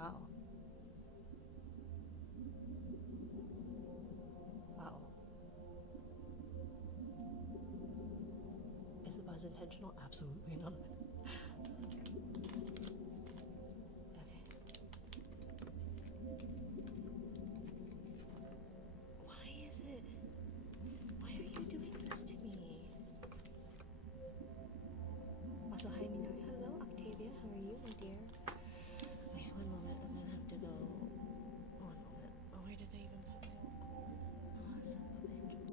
Uh-oh. Uh-oh. Is the buzz intentional? Absolutely not. Okay. Why is it? Why are you doing this to me? Also, hi Minori. Hello, Octavia. How are you, my dear? Okay, one moment. I'm gonna have to go. One moment. Oh, where did I even put my old cord? Oh, son of a bitch.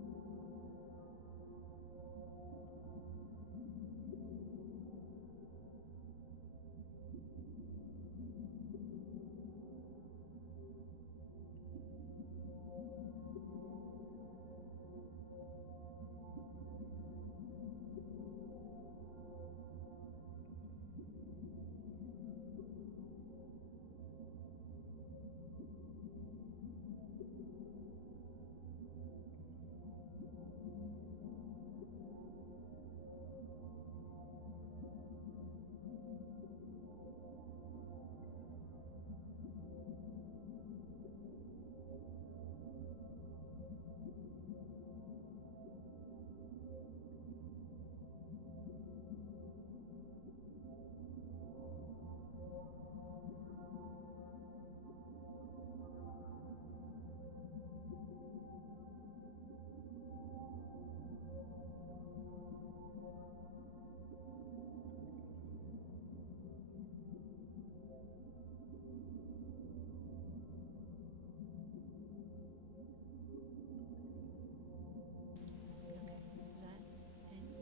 Okay, is that any better?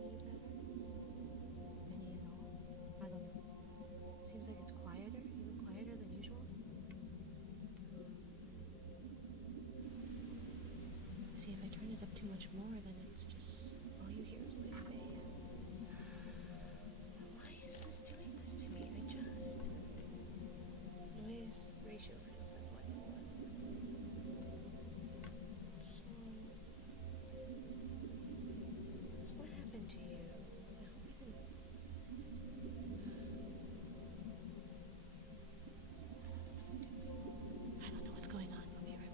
Any at all? I don't know. Seems like it's quieter, even quieter than usual. See, if I turn it up too much more, then it's just all you hear is my fan. Why is this doing this to me? I just noise ratio feels like 1:1. So, what happened to you? I hope you didn't. I don't know what's going on. I'll be right back.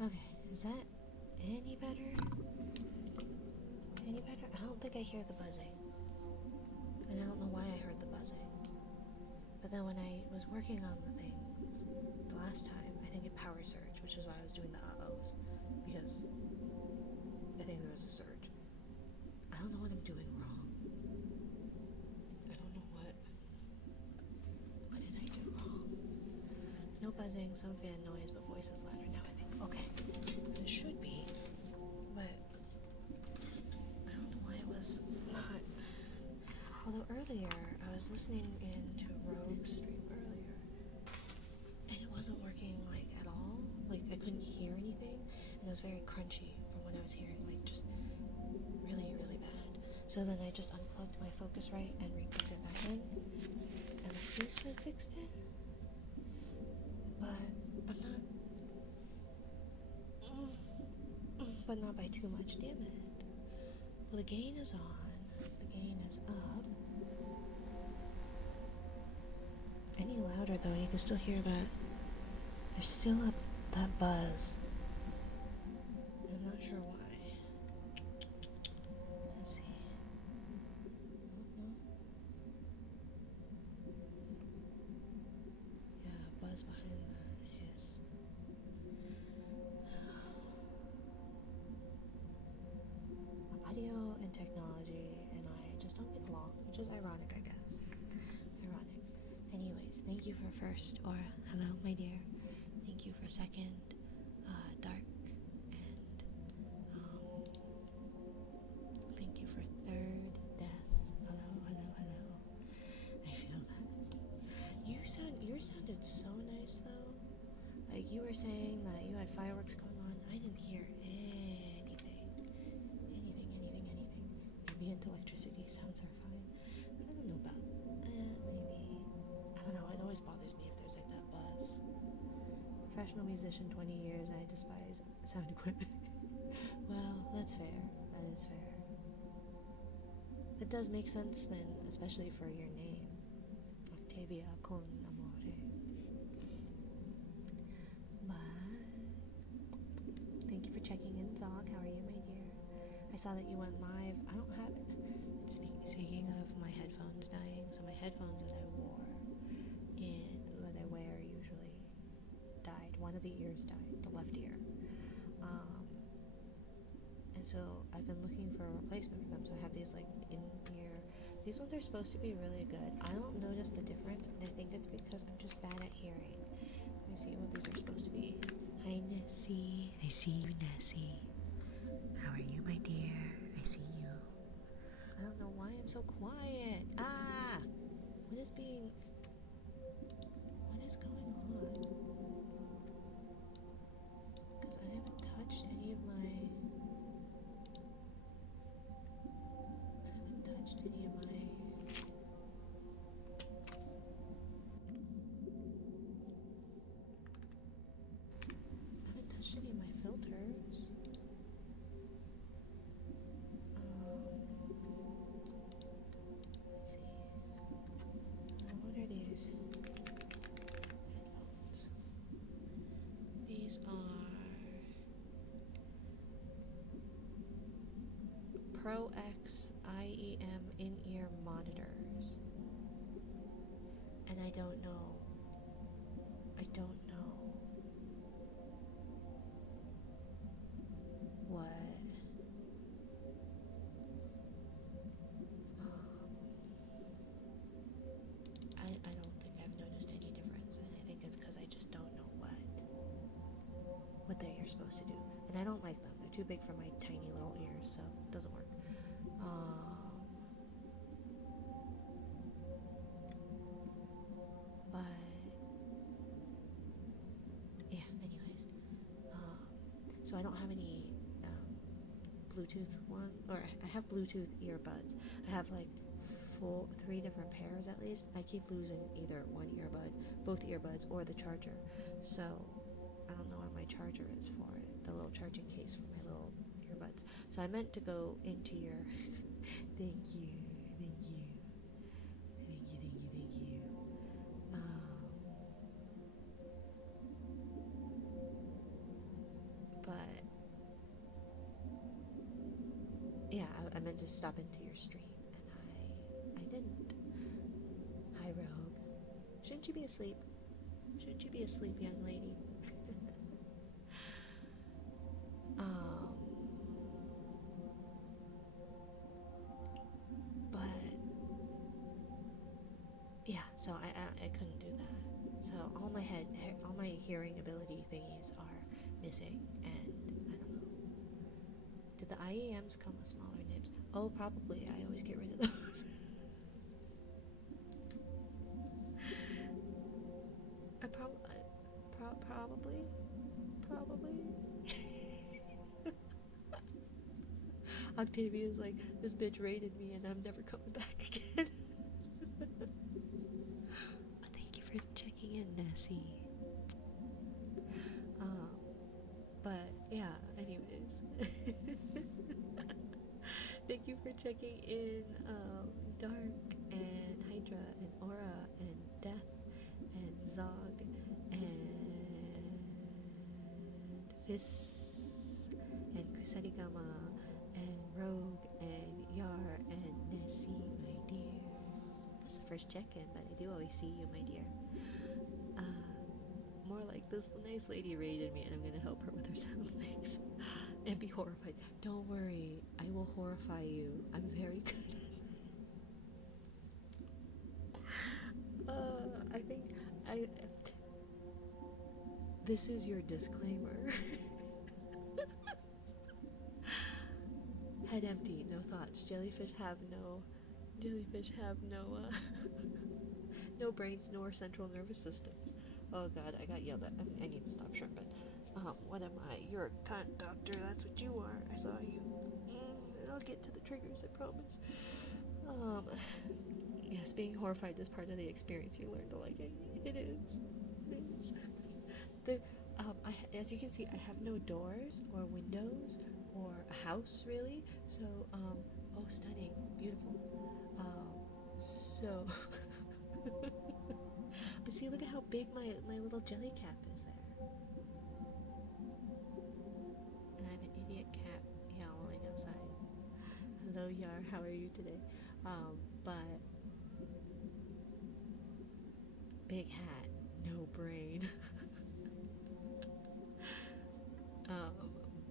Okay, is that any better? Any better? I don't think I hear the buzzing. And I don't know why I heard the buzzing. But then when I was working on the things the last time, I think it power surged, which is why I was doing the uh-ohs. Because I think there was a surge. I don't know what I'm doing wrong. I don't know what. What did I do wrong? No buzzing, some fan noise, but voice is louder. Now I think, okay, it should be, but I don't know why it was not. Although earlier, I was listening into Rogue's stream earlier, and it wasn't working, like, at all. Like, I couldn't hear anything, and it was very crunchy from what I was hearing, like, just really, really bad. So then I just unplugged my Focusrite and re-plugged it back in, and it seems to have fixed it. But I'm not. But not by too much, damn it. Well, the gain is on. The gain is up. Any louder though, and you can still hear that. There's still that buzz. I'm not sure why. Let's see. Oh, no. Yeah, buzz behind that hiss. thank you for first, or hello, my dear. Thank you for second, dark, and thank you for third, death. Hello, hello, hello. I feel that. Yours sounded so nice though. Like you were saying that you had fireworks going on. I didn't hear anything. Ambient electricity sounds are fine. I don't know about maybe. I don't know. It always bothers me if there's like that buzz. Professional musician, 20 years. I despise sound equipment. Well, that's fair. That is fair. It does make sense then, especially for your name, Octavia con amore. But thank you for checking in, Zog. How are you, my dear? I saw that you went live. I don't have it. Speaking of my headphones dying, so my headphones that I wear usually died. One of the ears died, the left ear. And so I've been looking for a replacement for them. So I have these like in-ear. These ones are supposed to be really good. I don't notice the difference, and I think it's because I'm just bad at hearing. Let me see what these are supposed to be. Hi, Nessie. I see you, Nessie. How are you, my dear? I see you. I don't know why I'm so quiet. Ah! What is going on? Because I haven't touched any of my... filters. Let's see. What are these headphones? These are Pro X IEM in-ear monitors. And I don't know what I don't think I've noticed any difference, and I think it's because I just don't know what they are supposed to do, and I don't like them. They're too big for my tiny little ears, so it doesn't work. But yeah, anyways, so I don't have any Bluetooth one, or I have Bluetooth earbuds. I have like 3 different pairs at least. I keep losing either one earbud, both earbuds, or the charger. So I don't know where my charger is for it, the little charging case for my little earbuds. So I meant to go into your thank you. But yeah, I meant to stop into your stream, and I didn't. Hi, Rogue. Shouldn't you be asleep? Young lady? But yeah, so I couldn't do that. So all my hearing ability thingies are missing, and I don't know. Did the IEMs come with smaller nibs? Oh, probably. I always get rid of those. Probably. Octavia's like, this bitch raided me and I'm never coming back again. Thank you for checking in, Nessie. But yeah, anyways. Thank you for checking in, Dark and Hydra and Aura and Death and Zog and Fizz and Kusarigama and Rogue and Yar and Nessie, my dear. That's the first check-in, but I do always see you, my dear. More like this nice lady raided me and I'm gonna help her with her sound things and be horrified. Don't worry, I will horrify you. I'm very good at that. This is your disclaimer. Head empty, no thoughts. Jellyfish have no no brains nor central nervous systems. Oh god, I got yelled at. I need to stop shrimping. What am I? You're a cunt, doctor. That's what you are. I saw you. I'll get to the triggers, I promise. Yes, being horrified is part of the experience. You learn to like it. It is. As you can see, I have no doors or windows or a house really. So, oh, stunning, beautiful. So, but see, look at how big my little jelly cap is there. And I have an idiot cat yowling outside. Hello, Yar. How are you today? But big hat, no brain.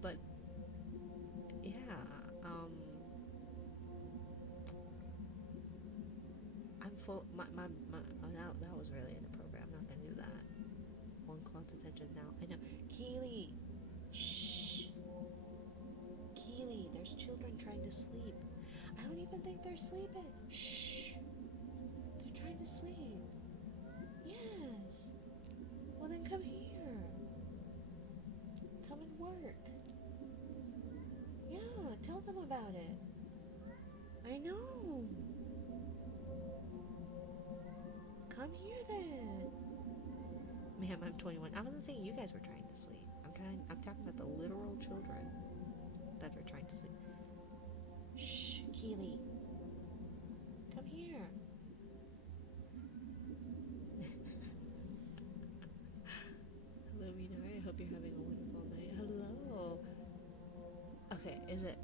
But yeah, I'm full. That was really inappropriate. I'm not gonna do that. One wants attention now. I know. Keely, shh. Keely, there's children trying to sleep. I don't even think they're sleeping. Shh. They're trying to sleep. Yes. Well then come here. Come and work. Yeah, tell them about it. I know. Come here then. Ma'am, I'm 21. I wasn't saying you guys were trying to sleep. I'm talking about the literal children that are trying to sleep. Shh, Keely. Come here. Hello, Mina. I hope you're having a wonderful night. Hello. Okay, is it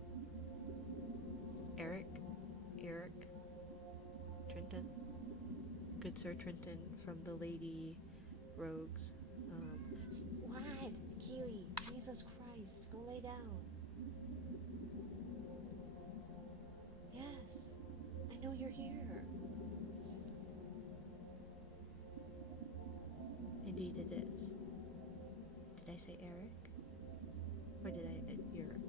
Eric Trenton? Good Sir Trenton from the Lady Rogues. What? Keely, Jesus Christ, go lay down. Yes, I know you're here. Indeed it is. Did I say Eric? Or did I Eric?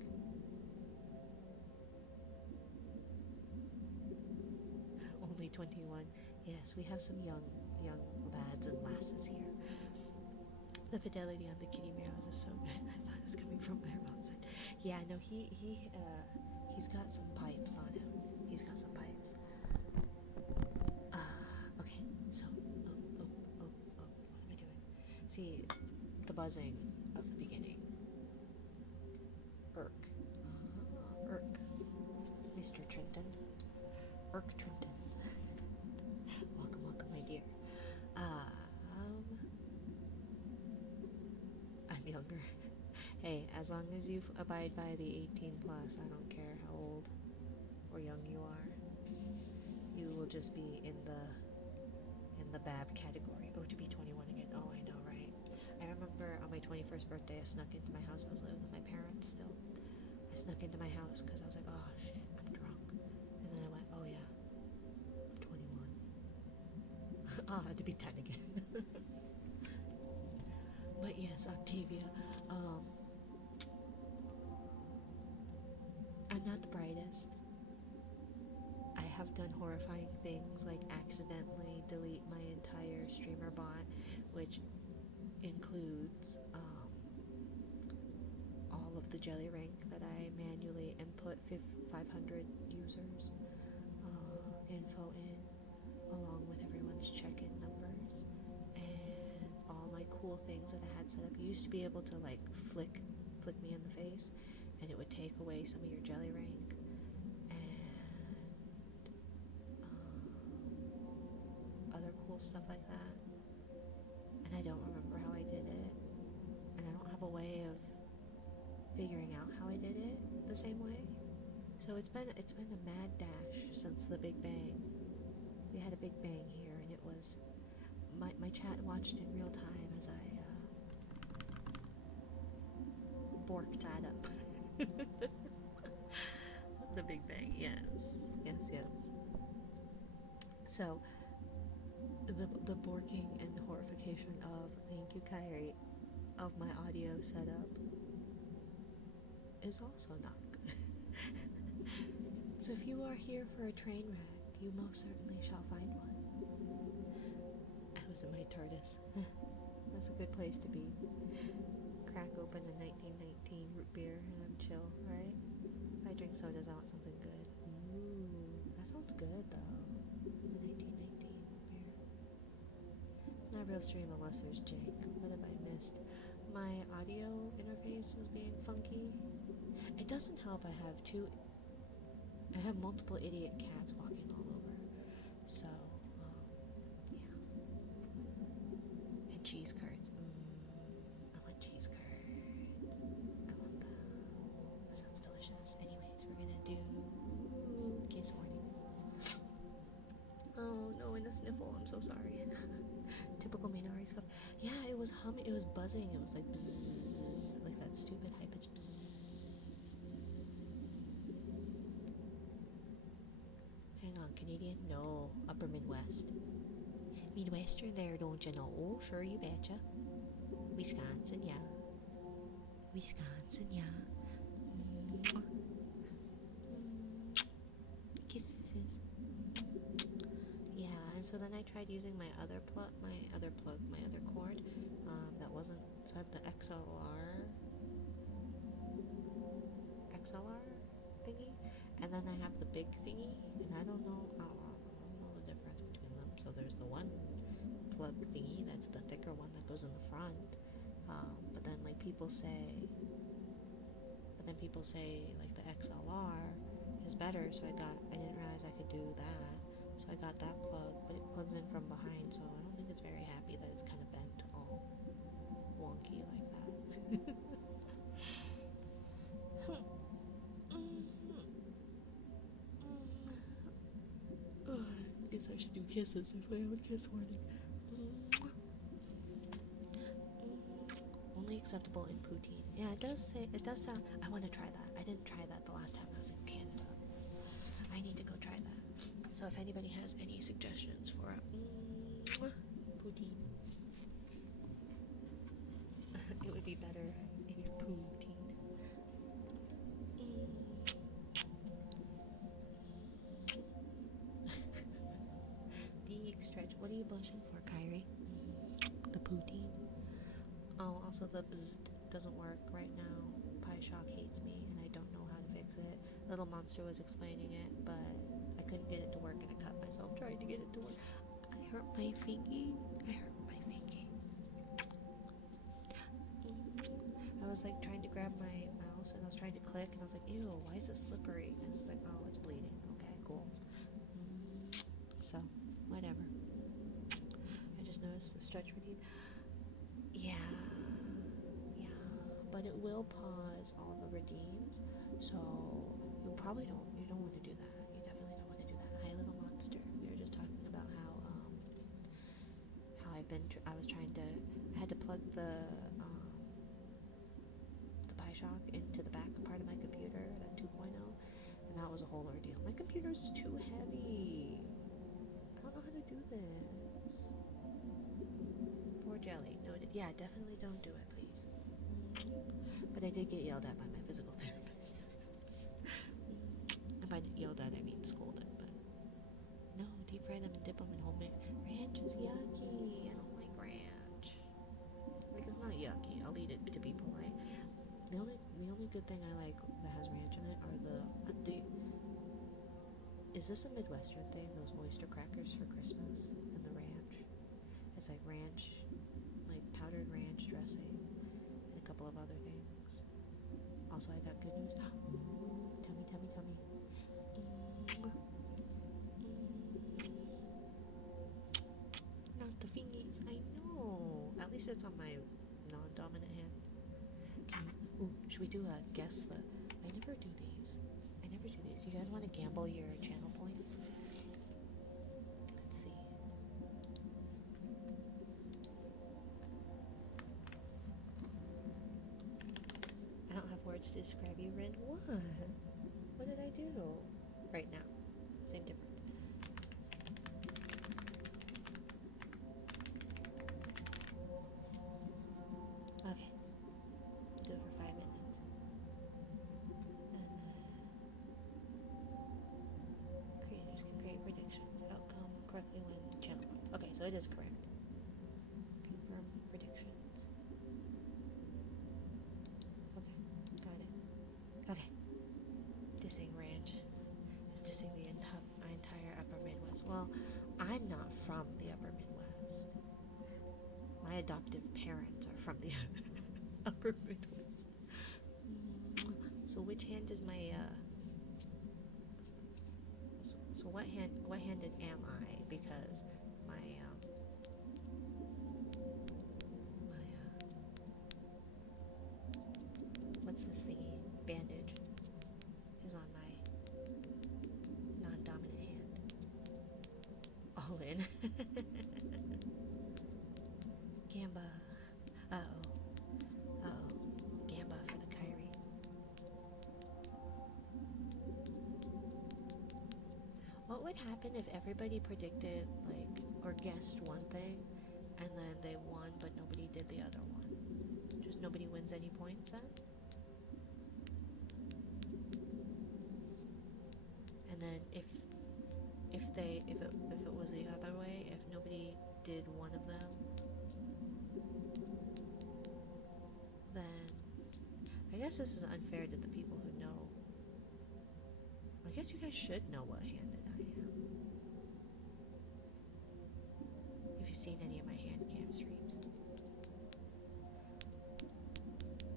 Only 21. Yes, we have some young lads and lasses here. The fidelity on the kitty meows is so good. I thought it was coming from my wrong side. Yeah, no, he's got some pipes on him. He's got some pipes. Okay, so, what am I doing? See, the buzzing of the beginning. Irk. Irk. Mr. Trenton. Irk Trenton. Welcome, my dear. I'm younger. Hey, as long as you abide by the 18 plus, I don't care how old or young you are. You will just be in the bab category. Oh, to be 21 again. Oh, I know, right? I remember on my 21st birthday, I snuck into my house. I was living with my parents still. I snuck into my house because I was like, oh shit, I'm drunk. And then I went, oh yeah, I'm 21. To be 10 again. But yes, Octavia, I'm not the brightest. I have done horrifying things like accidentally delete my entire streamer bot, which includes all of the jelly rank that I manually input 500 users info in, along with everyone's check-in numbers and all my cool things that I had set up. You used to be able to like flick me in the face and it would take away some of your jelly rank, and other cool stuff like that. And I don't remember how I did it, and I don't have a way of figuring out how I did it the same way. So it's been a mad dash since the Big Bang. We had a Big Bang here, and it was my chat watched in real time as I borked that up. The Big Bang, yes. So the borking and the horrification of, thank you, Kyrie, of my audio setup is also not good. So if you are here for a train wreck, you most certainly shall find one. I was in my TARDIS. That's a good place to be. Crack open a 1919 root beer and I'm chill, right? If I drink sodas, I want something good. Ooh, that sounds good though. The 1919 beer. It's not a real stream unless there's jank. What have I missed? My audio interface was being funky. It doesn't help I have multiple idiot cats walking all over. So, yeah. And cheese curds. I want cheese curds. I want them. That sounds delicious. Anyways, we're gonna do case warning. Oh no, and a sniffle. I'm so sorry. Typical Minari stuff. Yeah, it was humming. It was buzzing. It was like bzzz, like that stupid high pitched bzzz. Hang on, Canadian? No, Upper Midwest. Midwestern there, don't you know? Oh, sure, you betcha. Wisconsin, yeah. Wisconsin, yeah. Kisses. Yeah, and so then I tried using my other cord. That wasn't. So I have the XLR thingy, and then I have the big thingy, and I don't know the difference between them. So there's the one plug thingy, that's the thicker one that goes in the front. But then people say like the XLR is better. So I didn't realize I could do that. So I got that plug, but it plugs in from behind. So I don't think it's very happy that it's kind of bent all wonky like that. I guess I should do kisses if I have a kiss warning. Only acceptable in poutine. Yeah, it does sound. I want to try that. I didn't try that the last time I was in Canada. I need to go try that. So if anybody has any suggestions for a poutine, it would be better if poutine. Big stretch. What are you blushing for, Kyrie? The poutine. Oh, also the bzzz doesn't work right now. PieShock hates me and I don't know how to fix it. Little Monster was explaining it, but I couldn't get it to work and I cut myself trying to get it to work. I hurt my fingy. I was like trying to grab my mouse and I was trying to click and I was like, ew, why is this slippery? And it was like, oh, it's bleeding. Okay, cool. So, whatever. I just noticed the stretch routine. Yeah, but it will pause all the redeems, so you don't want to do that. You definitely don't want to do that. Hi, Little Monster. We were just talking about how I had to plug the PieShock into the back part of my computer, that 2.0, and that was a whole ordeal. My computer's too heavy. I don't know how to do this. Poor Jelly. Noted. Yeah, definitely don't do it, please. But I did get yelled at by my physical therapist. And by yelled at, I mean scolded, but no, deep fry them and dip them in homemade. Ranch is yucky. I don't like ranch. Like, it's not yucky. I'll eat it to be polite. The only good thing I like that has ranch in it are is this a Midwestern thing? Those oyster crackers for Christmas and the ranch. It's like ranch, like powdered ranch dressing, and a couple of other things. Also, I got good news. Tummy. Not the fingies. I know. At least it's on my non-dominant hand. Should we do a guess? I never do these. You guys want to gamble your channel points? Let's see. I don't have words to describe you, Rin. What did I do? Right now. Same difference. Okay. is correct. Confirm predictions. Okay, got it. Okay. Dissing Ranch is dissing the entire Upper Midwest. Well, I'm not from the Upper Midwest. My adoptive parents are from the Upper Midwest. So which hand is my so what handed am I? Because my what's this thingy? Bandage is on my non-dominant hand. All in. Gamba. Uh-oh. Gamba for the Kyrie. What would happen if everybody predicted, like, or guessed one thing, and then they won, but nobody did the other one? Just nobody wins any points then? And then if it was the other way, if nobody did one of them, then I guess this is unfair to the people who know. I guess you guys should know what handed I am. If you've seen any of my hand cam streams.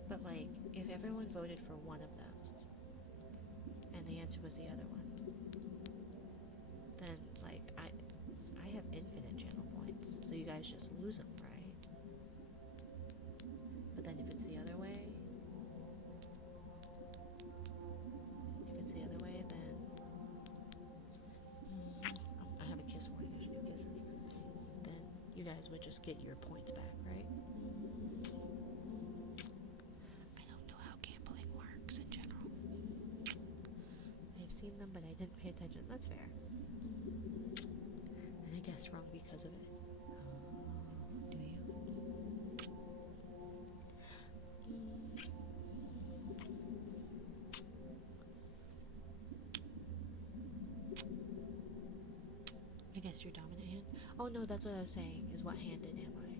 But like, if everyone voted for one of them, and the answer was the other one, then like I have infinite channel points, so you guys just lose them, right? But then if it's the other way, then I have a kiss warning. I should do kisses. Then you guys would just get your points back, right? I don't know how gambling works in general. I've seen them, but I didn't pay attention. That's fair. And I guessed wrong because of it. Do you? I guess your dominant hand? Oh no, that's what I was saying, is what handed am I?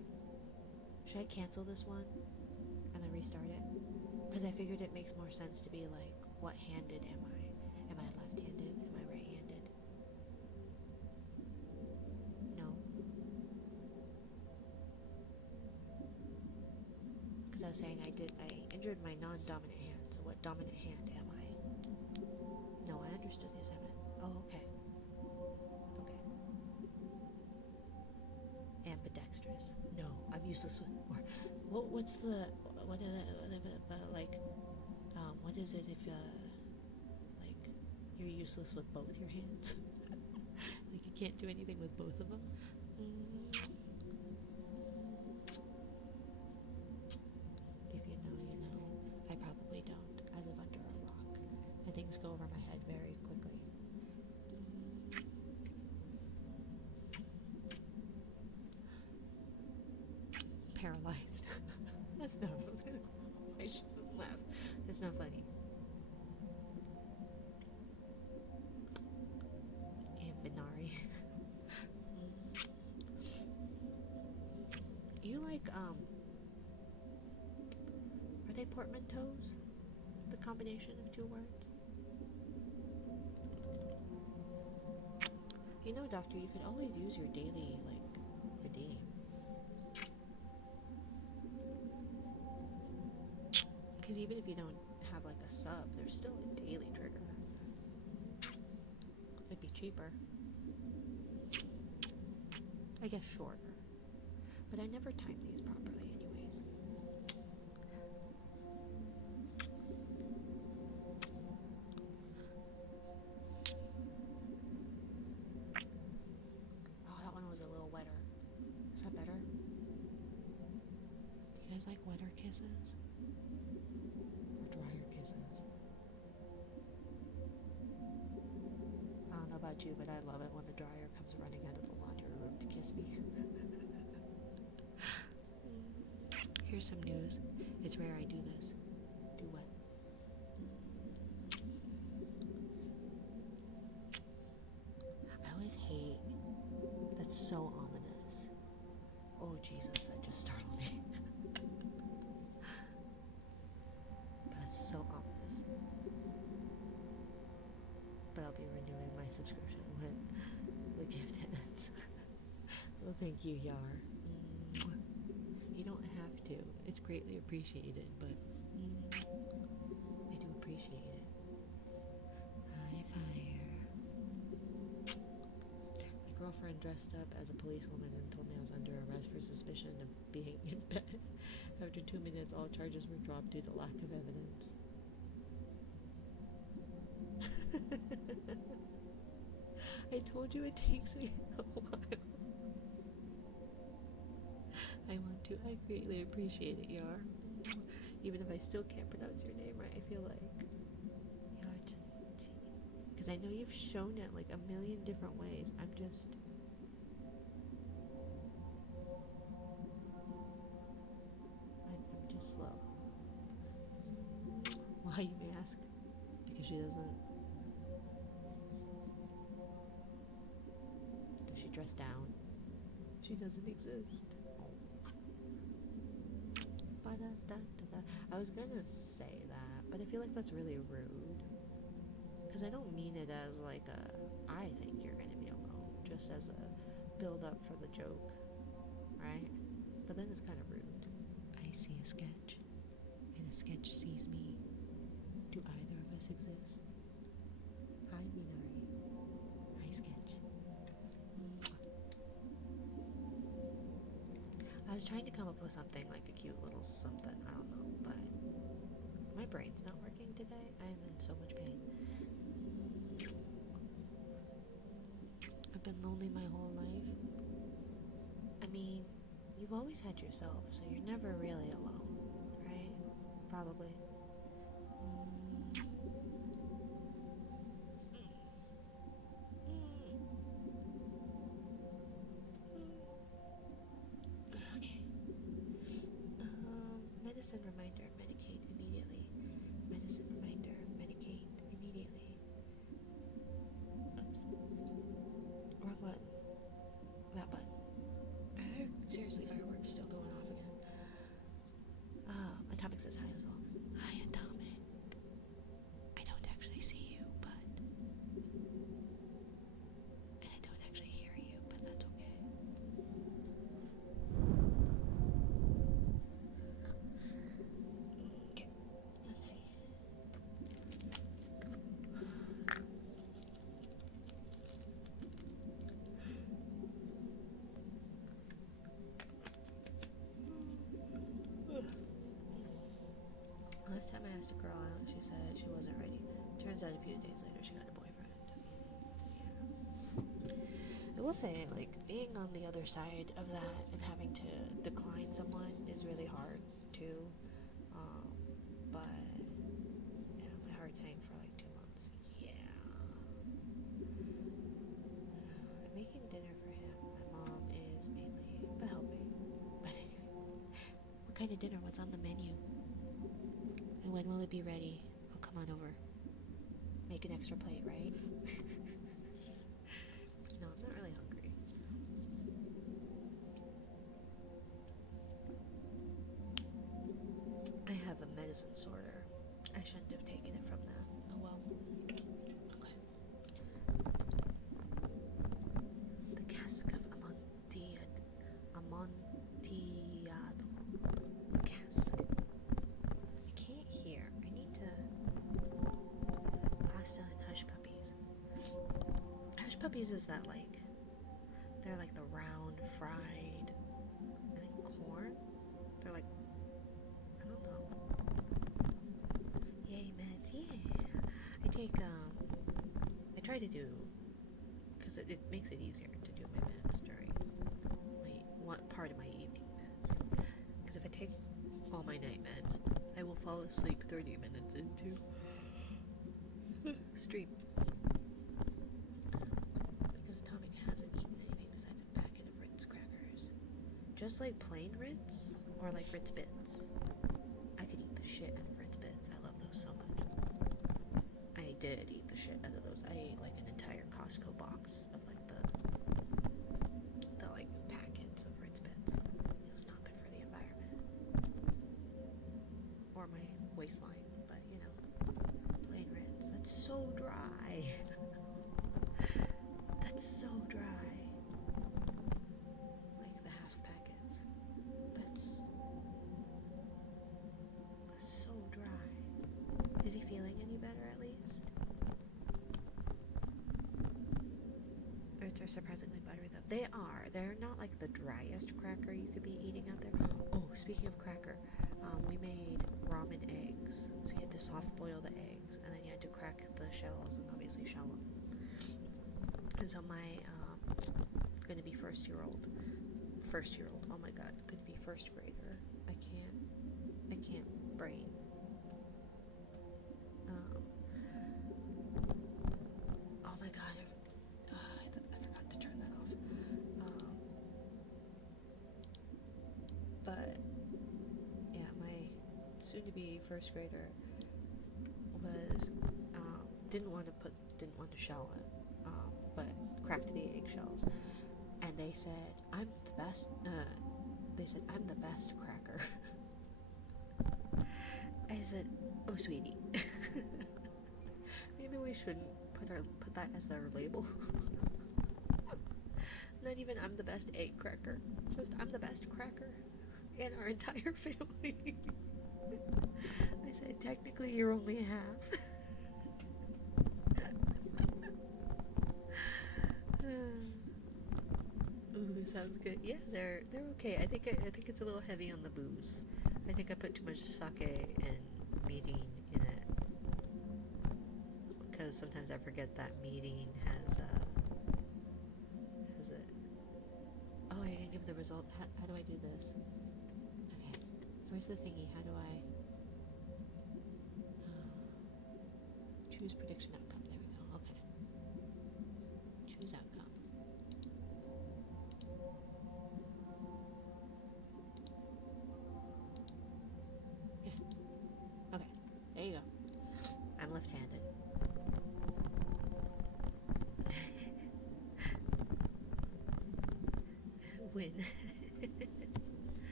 Should I cancel this one and then restart it? Because I figured it makes more sense to be like, what handed am I? Am I left-handed? Am I right-handed? No. Because I was saying I injured my non-dominant hand, so what dominant hand am I? No, I understood the assignment. Oh, okay. Ambidextrous. No, I'm useless with more. What is it if like you're useless with both your hands? Like you can't do anything with both of them? If you know, you know. I probably don't. I live under a rock, and things go over my head very quickly. Paralyzed. That's not funny. I shouldn't laugh. It's not funny. And Binari. You like, are they portmanteaus? The combination of two words? You know, Doctor, you could always use your daily, like, redeem. Because even if you don't have like a sub, there's still a daily trigger. It'd be cheaper. I guess shorter. But I never time these properly anyways. Oh, that one was a little wetter. Is that better? Do you guys like wetter kisses? Drier kisses. I don't know about you, but I love it when the dryer comes running out of the laundry room to kiss me. Here's some news. It's rare I do this. Do what? I always hate. That's so ominous. subscription when the gift ends. Well, thank you, Yar. You don't have to. It's greatly appreciated, but I do appreciate it. High fire. My girlfriend dressed up as a policewoman and told me I was under arrest for suspicion of being in bed. After 2 minutes, all charges were dropped due to lack of evidence. I told you it takes me a while. I greatly appreciate it, Yar. Even if I still can't pronounce your name right, I feel like Yar, because I know you've shown it like a million different ways. I'm just slow. Why, you may ask? Because she doesn't. Does she dress down? She doesn't exist. I was gonna say that, but I feel like that's really rude. Because I don't mean it as like I think you're gonna be alone, just as a build up for the joke, right? But then it's kind of rude. I see a sketch, and a sketch sees me. Do either of us exist? Hi, Minari. Hi, Sketch. I was trying to come up with something like a cute little something, I don't know, but my brain's not working today. I am in so much pain. I've been lonely my whole life. I mean, you've always had yourself, so you're never really alone, right? Probably. Okay. Medicine reminder, medicate immediately. Medicine reminder, medicate immediately. Oops. Wrong button. That button. Are there seriously fireworks still going off again? Atomic says hi as well. Hi, Atomic. I don't actually see you, but... And I don't actually hear you, but that's okay. Okay, let's see. Last time I asked a girl out, she said she wasn't ready. Turns out a few days later she got a boyfriend. Yeah. I will say, like, being on the other side of that and having to decline someone is really hard, too. But, you know, my heart sank for like 2 months. Yeah. I'm making dinner for him. My mom is mainly helping. But anyway, what kind of dinner? What's on the menu? And when will it be ready? I'll come on over. Make an extra plate, right? No, I'm not really hungry. I have a medicine sorter. I shouldn't have taken it from that. Oh well. Okay. The cask of Amontillado. Cask. I can't hear. I need to... Pasta and hush puppies. Hush puppies is that like... They're like the round, fried... I think corn? They're like... I don't know. Yay, meds. Yeah. I take, I try to do... Because it makes it easier to do my meds during one part of my evening meds. Because if I take all my night meds, I will fall asleep 30 minutes into stream. Because Atomic hasn't eaten anything besides a packet of Ritz crackers. Just like plain Ritz, or like Ritz Bits. I could eat the shit out of Ritz Bits. I love those so much. I did eat the shit out of those. I ate like an entire Costco box of like the like packets of Ritz Bits. It was not good for the environment. Or my waistline, but you know, plain Ritz. That's so dry. like the driest cracker you could be eating out there. Oh, speaking of cracker, we made ramen eggs. So you had to soft boil the eggs, and then you had to crack the shells and obviously shell them. And so my gonna be first year old, oh my god, gonna be first grader. I can't brain. Oh my god, I forgot to turn that off. But yeah, my soon-to-be first grader was didn't want to shell it, but cracked the eggshells, and they said I'm the best. They said I'm the best cracker. I said, oh sweetie, maybe we shouldn't put that as their label. Not even I'm the best egg cracker, just I'm the best cracker in our entire family. I said, technically you're only half. Ooh, sounds good. Yeah, they're okay. I think it's a little heavy on the booze. I think I put too much sake and mirin in it, because sometimes I forget that mirin has it. Oh, I didn't give the result. How do I do this? Okay, so where's the thingy? How do I choose prediction outcome? There we go. Okay, choose outcome. Okay, there you go. I'm left-handed. Win.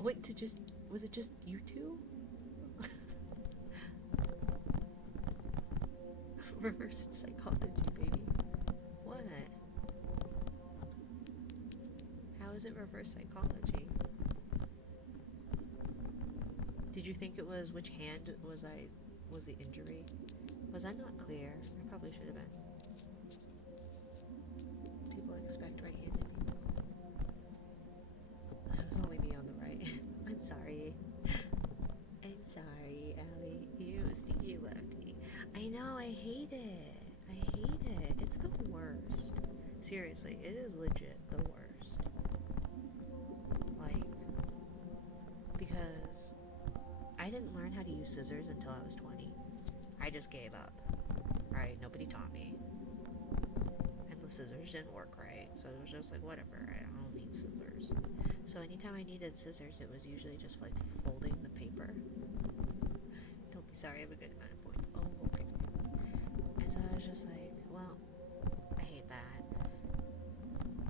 Wait, was it just you two? Reversed psychology, baby. What? How is it reverse psychology? Did you think it was which hand was the injury? Was I not clear? I probably should have been. People expect right-handed people. That was only me on the right. I'm sorry. I'm sorry, Allie. You stinky lefty. I know, I hate it. I hate it. It's the worst. Seriously, it is legit the worst. Like, because I didn't learn how to use scissors until I was 20. I just gave up. Right? Nobody taught me. And the scissors didn't work right. So it was just like, whatever. I don't need scissors. So anytime I needed scissors, it was usually just like folding the paper. Don't be sorry, I have a good amount of points. Oh, okay. And so I was just like, well, I hate that.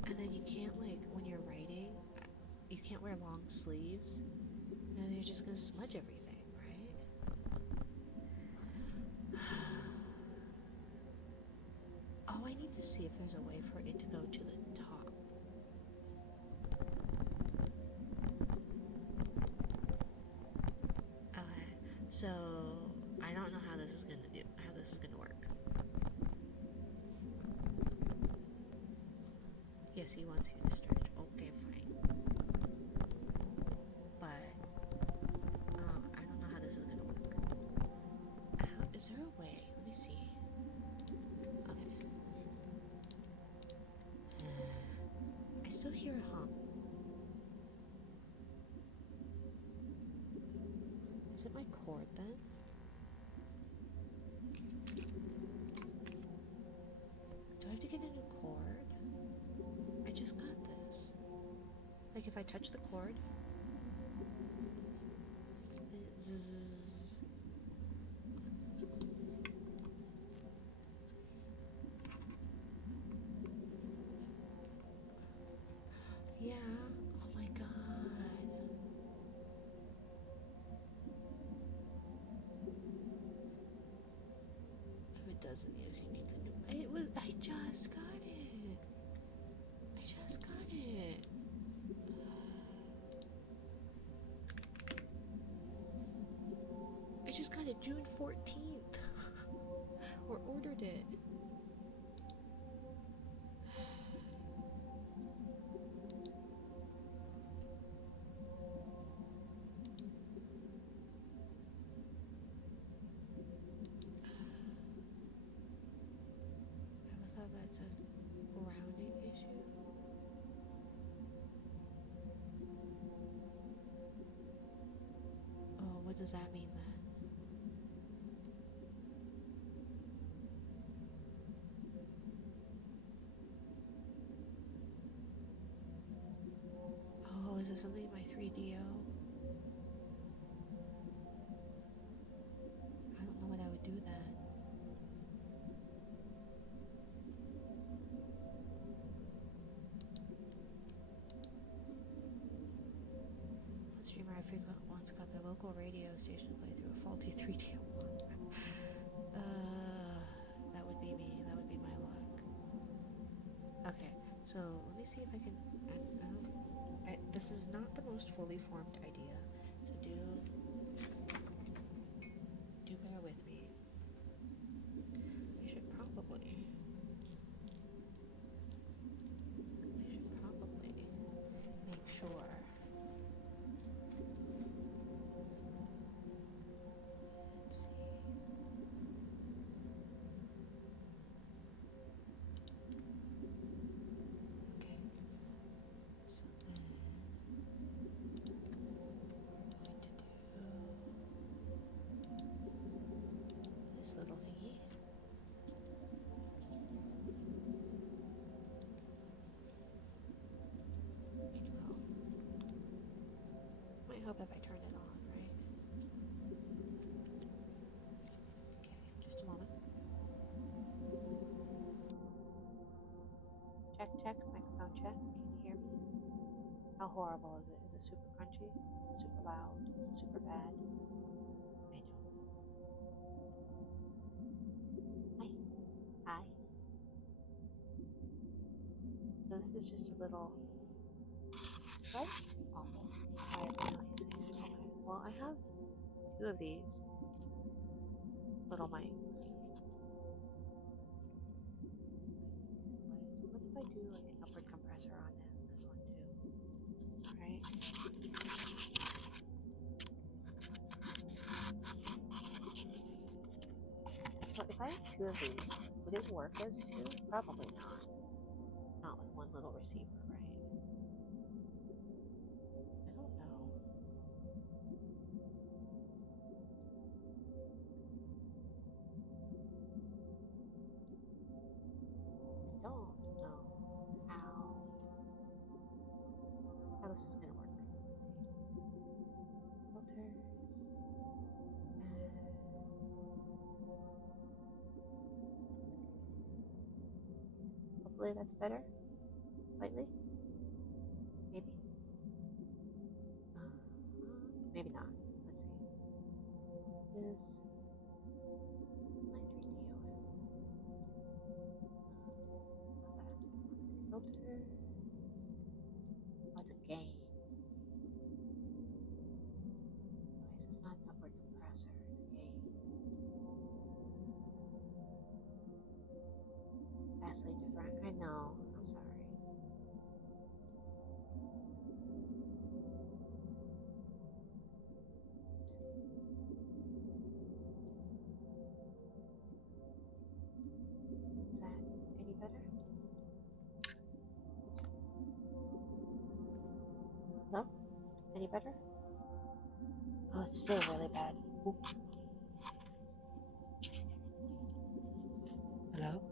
And then you can't, like, when you're writing, you can't wear long sleeves. And then you're just gonna smudge everything, right? Oh, I need to see if there's a way for it to go to the top. Okay, so I don't know how this is gonna work. Yes, he wants you to stretch. Okay, fine. But I don't know how this is gonna work. Is there a way? Let me see. Okay. I still hear a hum. Is it my cord then? Do I have to get a new cord? I just got this. Like if I touch the cord, it zzz. Yeah. Oh my god. If it doesn't, yes, you need a new. It was. I just got it. I just got it. I just got it June 14th. Or ordered it. radio. I don't know what I would do that. A streamer I frequent once got their local radio station to play through a faulty 3DO. That would be me. That would be my luck. Okay, so let me see if I can. This is not the most fully formed idea, so do bear with me. I should probably make sure. Let's see. Okay. So then this little thingy. Well, might help if I turn it on, right? Okay, just a moment. Check, check, microphone check. Can you hear me? How horrible is it? Is it super crunchy? Is it super loud? Is it super bad? I don't know. Hi. So this is just a little. What? Awful. Quietly noisy. Okay. Well, I have two of these little mics. What if I do like an upward compressor on this one too? Alright. So if I have two of these, would it work as two? Probably not. Not with one little receiver, right? I don't know. I don't know how this is gonna work. Let's see. Filters. Hopefully that's better. Slightly. Maybe. Maybe not. Let's see. Is my 3DO? Not that. Filter. Oh, it's a gain. Okay, so it's not an upward compressor, it's a gain. Vastly different. I know. I'm sorry. Is that any better? No? Any better? Oh, it's still really bad. Ooh. Hello?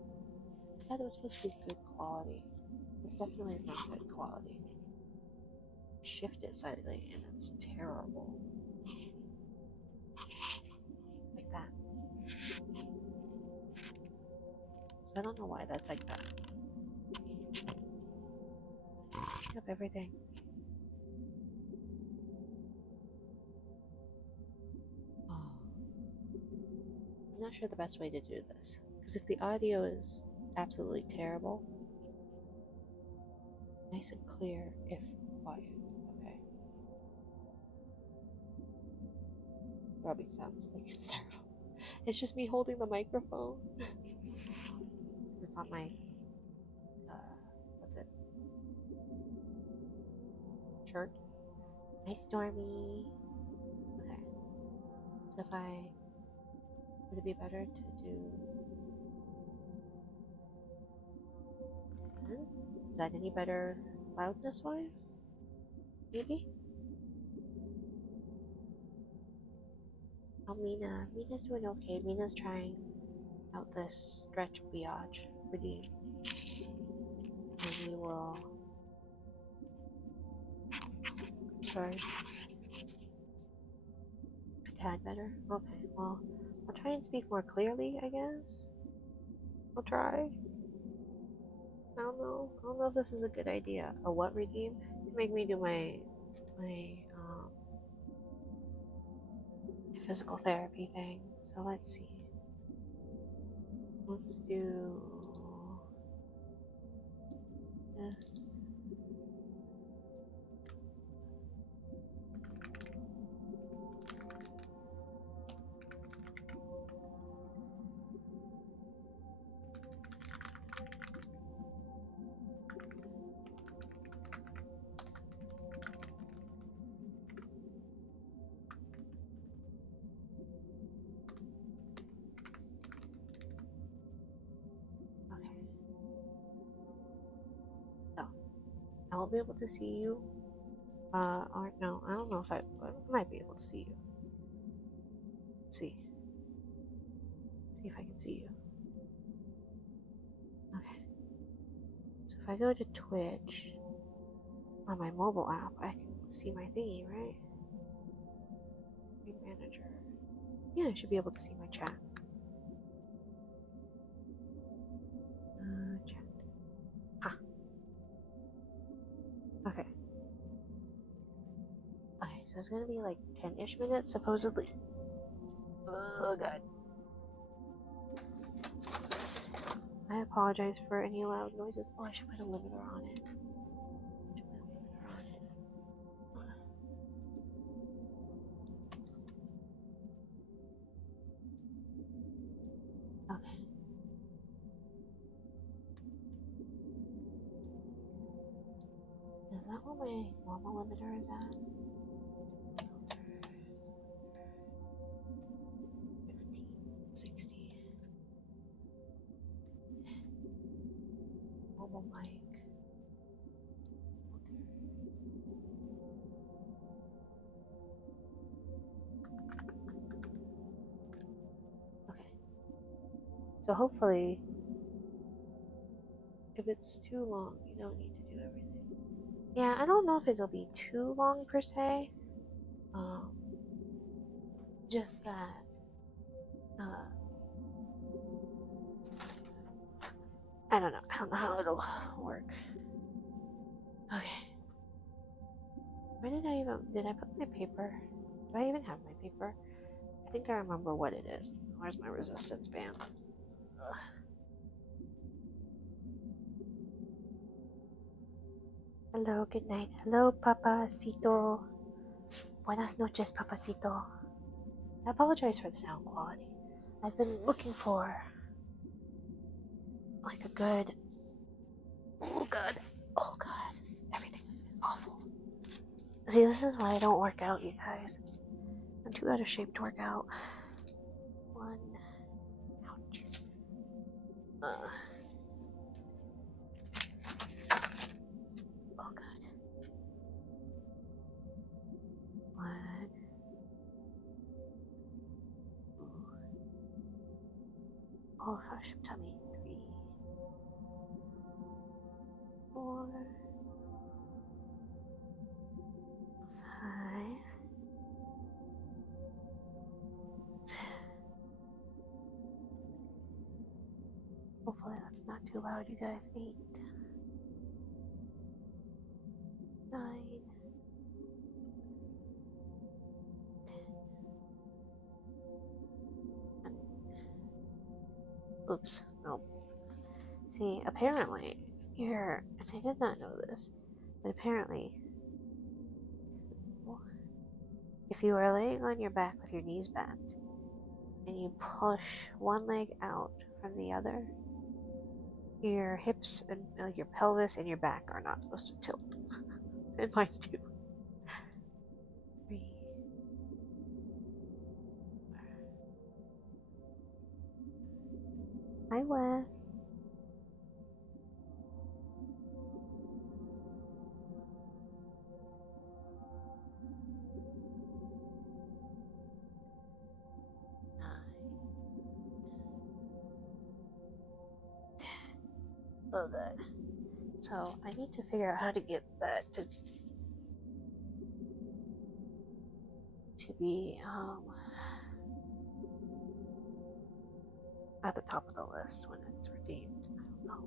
I thought it was supposed to be good quality. This definitely is not good quality. Shift it slightly and it's terrible. Like that. So I don't know why that's like that. Pick up everything. Oh. I'm not sure the best way to do this. Because if the audio is absolutely terrible, nice and clear if quiet. Okay. Rubbing sounds like it's terrible. It's just me holding the microphone. It's not my what's it? Shirt. Hi, Stormy. Okay. So if I would it be better to do 10? Is that any better loudness wise? Maybe? Oh, Mina's doing okay. Mina's trying out this stretch biatch redeem. And we will Sorry. A tad better? Okay, well, I'll try and speak more clearly, I guess. I'll try. I don't know. I don't know if this is a good idea. A what redeem? To make me do my physical therapy thing. So let's see. Let's do this. Okay. So I won't be able to see you. Or no, I don't know if I might be able to see you. Let's see. See if I can see you. Okay. So if I go to Twitch on my mobile app, I can see my thingy, right? Screen manager. Yeah, I should be able to see my chat. Chat. Ha. Okay. Okay, so it's gonna be like 10-ish minutes, supposedly. Oh god. I apologize for any loud noises. Oh, I should put a limiter on it. Okay. Is that what my normal limiter is at? 15, 60. Mobile mic. Okay. So hopefully, if it's too long, you don't need to do everything. Yeah, I don't know if it'll be too long per se. Um, just that. I don't know. I don't know how it'll work. Okay. Where did I put my paper? Do I even have my paper? I think I remember what it is. Where's my resistance band? Ugh. Hello, good night. Hello, Papacito. Buenas noches, Papacito. I apologize for the sound quality. I've been looking for like a good. Oh god. Oh god. Everything is awful. See, this is why I don't work out, you guys. I'm too out of shape to work out. One. Ouch. Oh god. One. Oh gosh, tummy. 3, 4, 5. Hopefully that's not too loud, you guys. 8, 9, 10. Oops. Nope. See, apparently, and I did not know this, but apparently, if you are laying on your back with your knees bent, and you push one leg out from the other, your hips and like your pelvis and your back are not supposed to tilt. And mine do. 3. Hi, Wes. 9, 10. Oh, good. So I need to figure out how to get that to to be at the top of the list when it's redeemed. I don't know.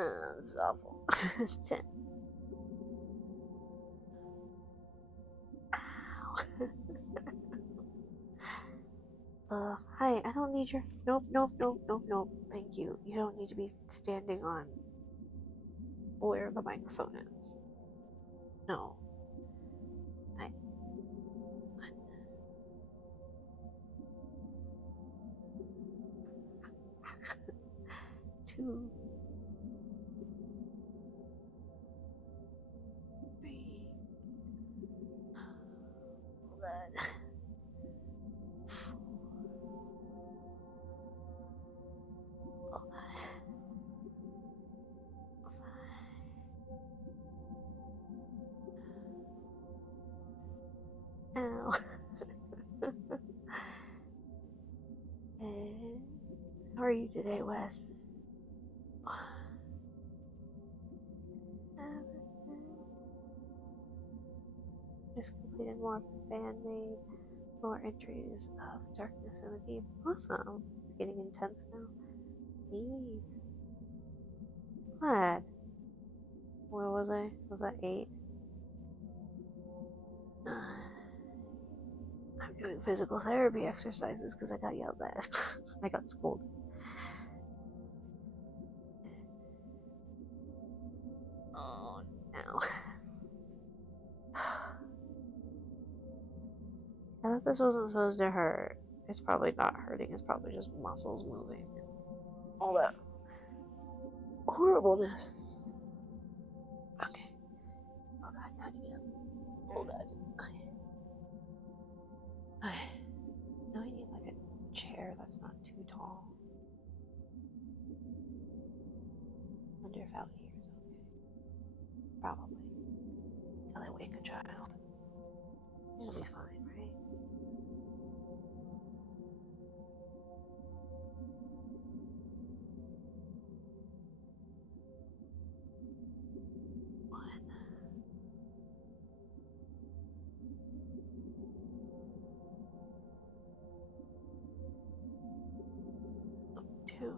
And this is awful. 10. Hi, I don't need your. Nope, nope, nope, nope, nope. Thank you. You don't need to be standing on where the microphone is. No. I. 2, 3. Blood. 4. Ow. And how are you today, Wes? Just completed more fan made, more entries of Darkness in the Deep. Awesome. It's getting intense now. Neat. What? Where was I? Was that 8? I'm doing physical therapy exercises because I got yelled at. I got scolded. Oh no. I thought this wasn't supposed to hurt. It's probably not hurting, it's probably just muscles moving. All that horribleness. Okay. Oh god, now to get up. Oh god. Okay. Now I need like a chair that's not too tall. Wonder if out here is okay. Probably. Till I wake a child. It'll be fine, right? One. 2.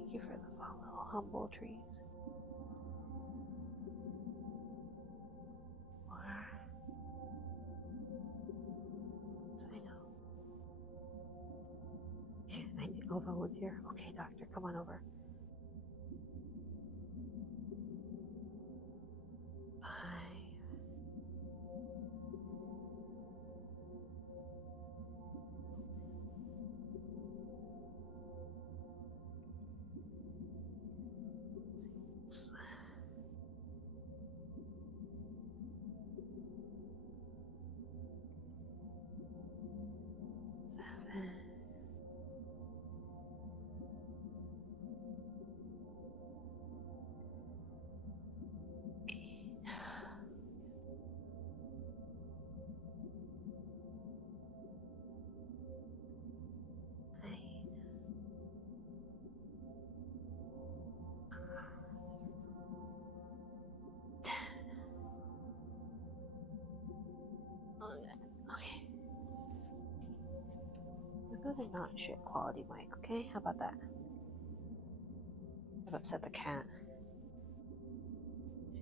Thank you for the follow, humble trees. 4. So I know. I need to volunteer. Okay, doctor, come on over. 5. Six. 7. a not shit quality mic, okay? How about that? I've upset the cat.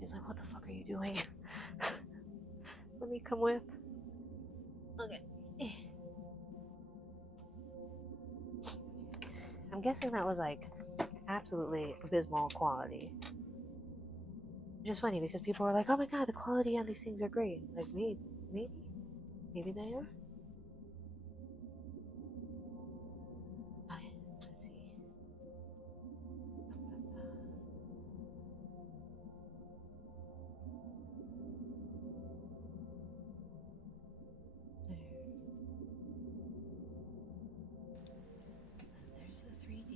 She's like, what the fuck are you doing? Let me come with. Okay. I'm guessing that was like absolutely abysmal quality. Which is funny because people are like, oh my god, the quality on these things are great. Like, maybe they are. Okay, let's see. There's the 3D.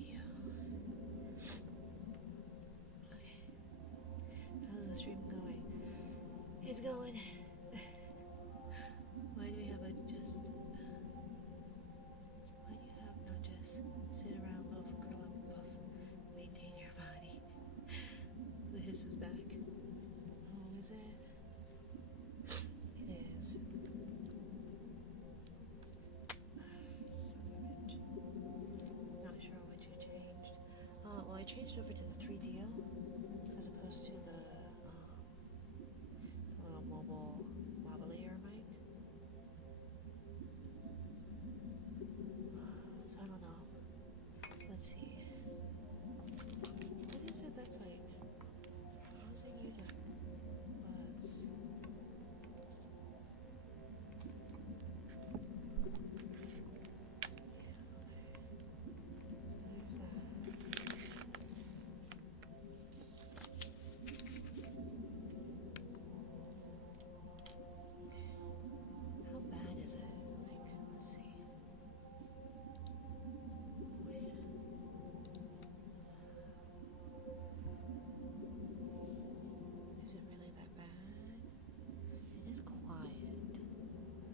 Okay. How's the stream going? It's going. Why do we have a just? Why do you have not just sit around, loaf, curl up, puff, maintain your body? The hiss is back. Oh, is it? It is. Son of a bitch. Not sure what you changed. Well, I changed over to the 3DO as opposed to the little mobile lavalier mic. So I don't know. Let's see. What is it that's like causing you to buzz? So there's that. How bad is it? Like, let's see. Wait. Is it really that bad? It is quiet.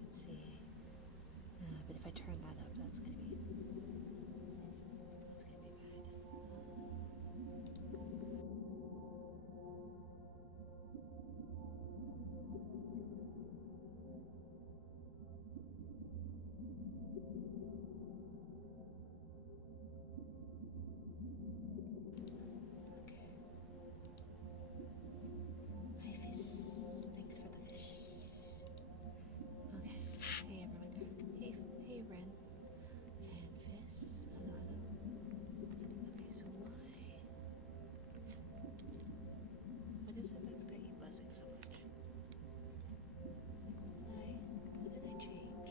Let's see. But if I turn that up, that's gonna be bad. Hi, Fizz. Thanks for the fish. Okay. Hey, everyone. Hey, Ren. And Fizz. Hello. Okay, so why? What is it that's got you buzzing so much? Why? What did I change?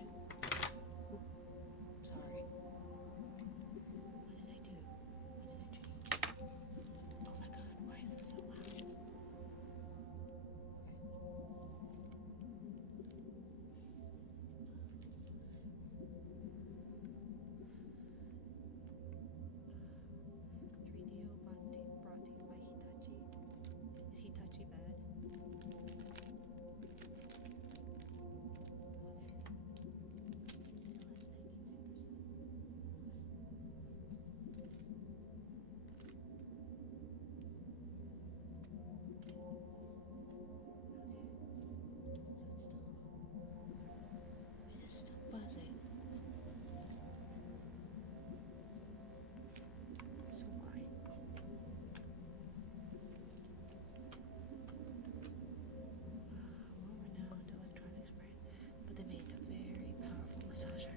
Oop. Sorry. What did I do? What did I change? Oh my god, why is this so loud? Brought to you by Hitachi. Is Hitachi bad? Still at 99%. It is still buzzing. So why? World-renowned electronics brand, but they made a very powerful massager.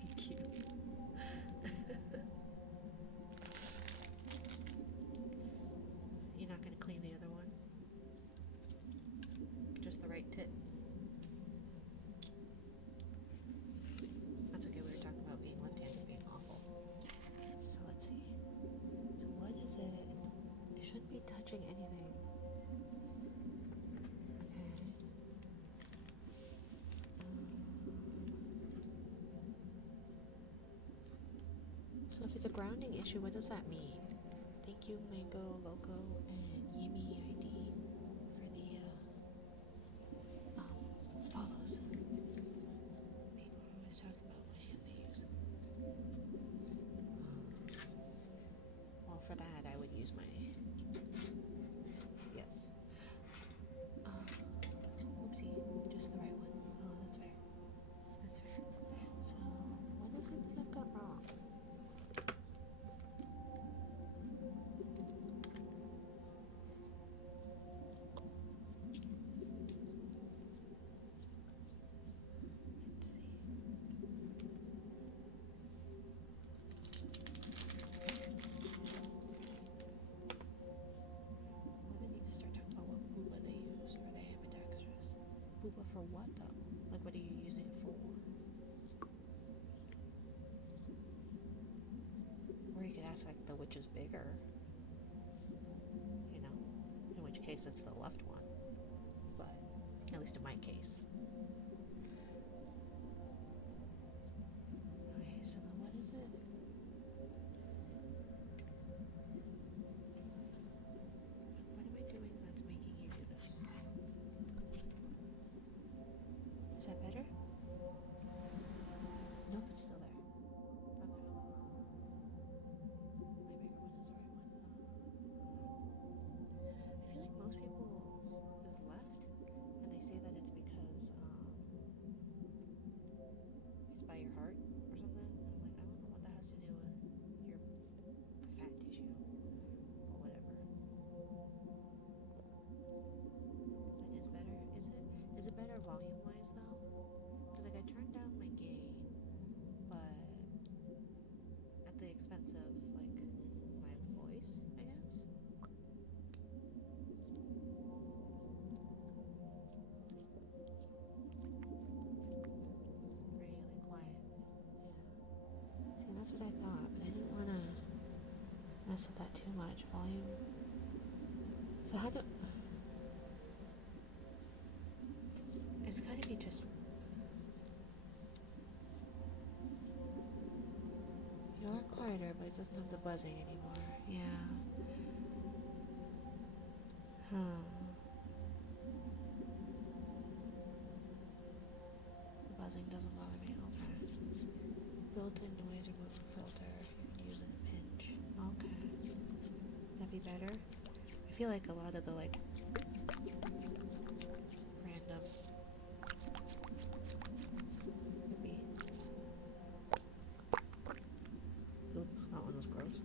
Thank you. You're not gonna clean the other one? Just the right tit? That's okay, we were talking about being left-handed being awful. So let's see. So what is it? It shouldn't be touching anything. Okay. So if it's a grounding issue, what does that mean? Thank you, Mango, Loco, and Yimi ID for the follows. People always talk about what hand they use. Well, for that, I would use my. Yes. For what though? Like, what are you using it for? Or you could ask, like, the which is bigger. You know? In which case it's the left one. But, at least in my case. Okay, so then what is it? What am I doing that's making you do this? Is that better? Nope, it's still there. Okay. My bigger one is the right one. I feel like most people's is left, and they say that it's because it's by your heart or something. And I'm like, I don't know what that has to do with the fat tissue, but whatever. That is better, is it? Is it better volume-wise though? Because like I turned down my gain, but at the expense of like my voice, I guess. Really quiet. Yeah. See, that's what I thought, but I didn't want to mess with that too much. Volume. So how do... It's gotta be just... You are quieter, but it doesn't have the buzzing anymore. Yeah. Huh. The buzzing doesn't bother me. Okay. Built-in noise removal filter if you're using a pinch. Okay. That'd be better. I feel like a lot of the like random would be. Oop, that one was gross.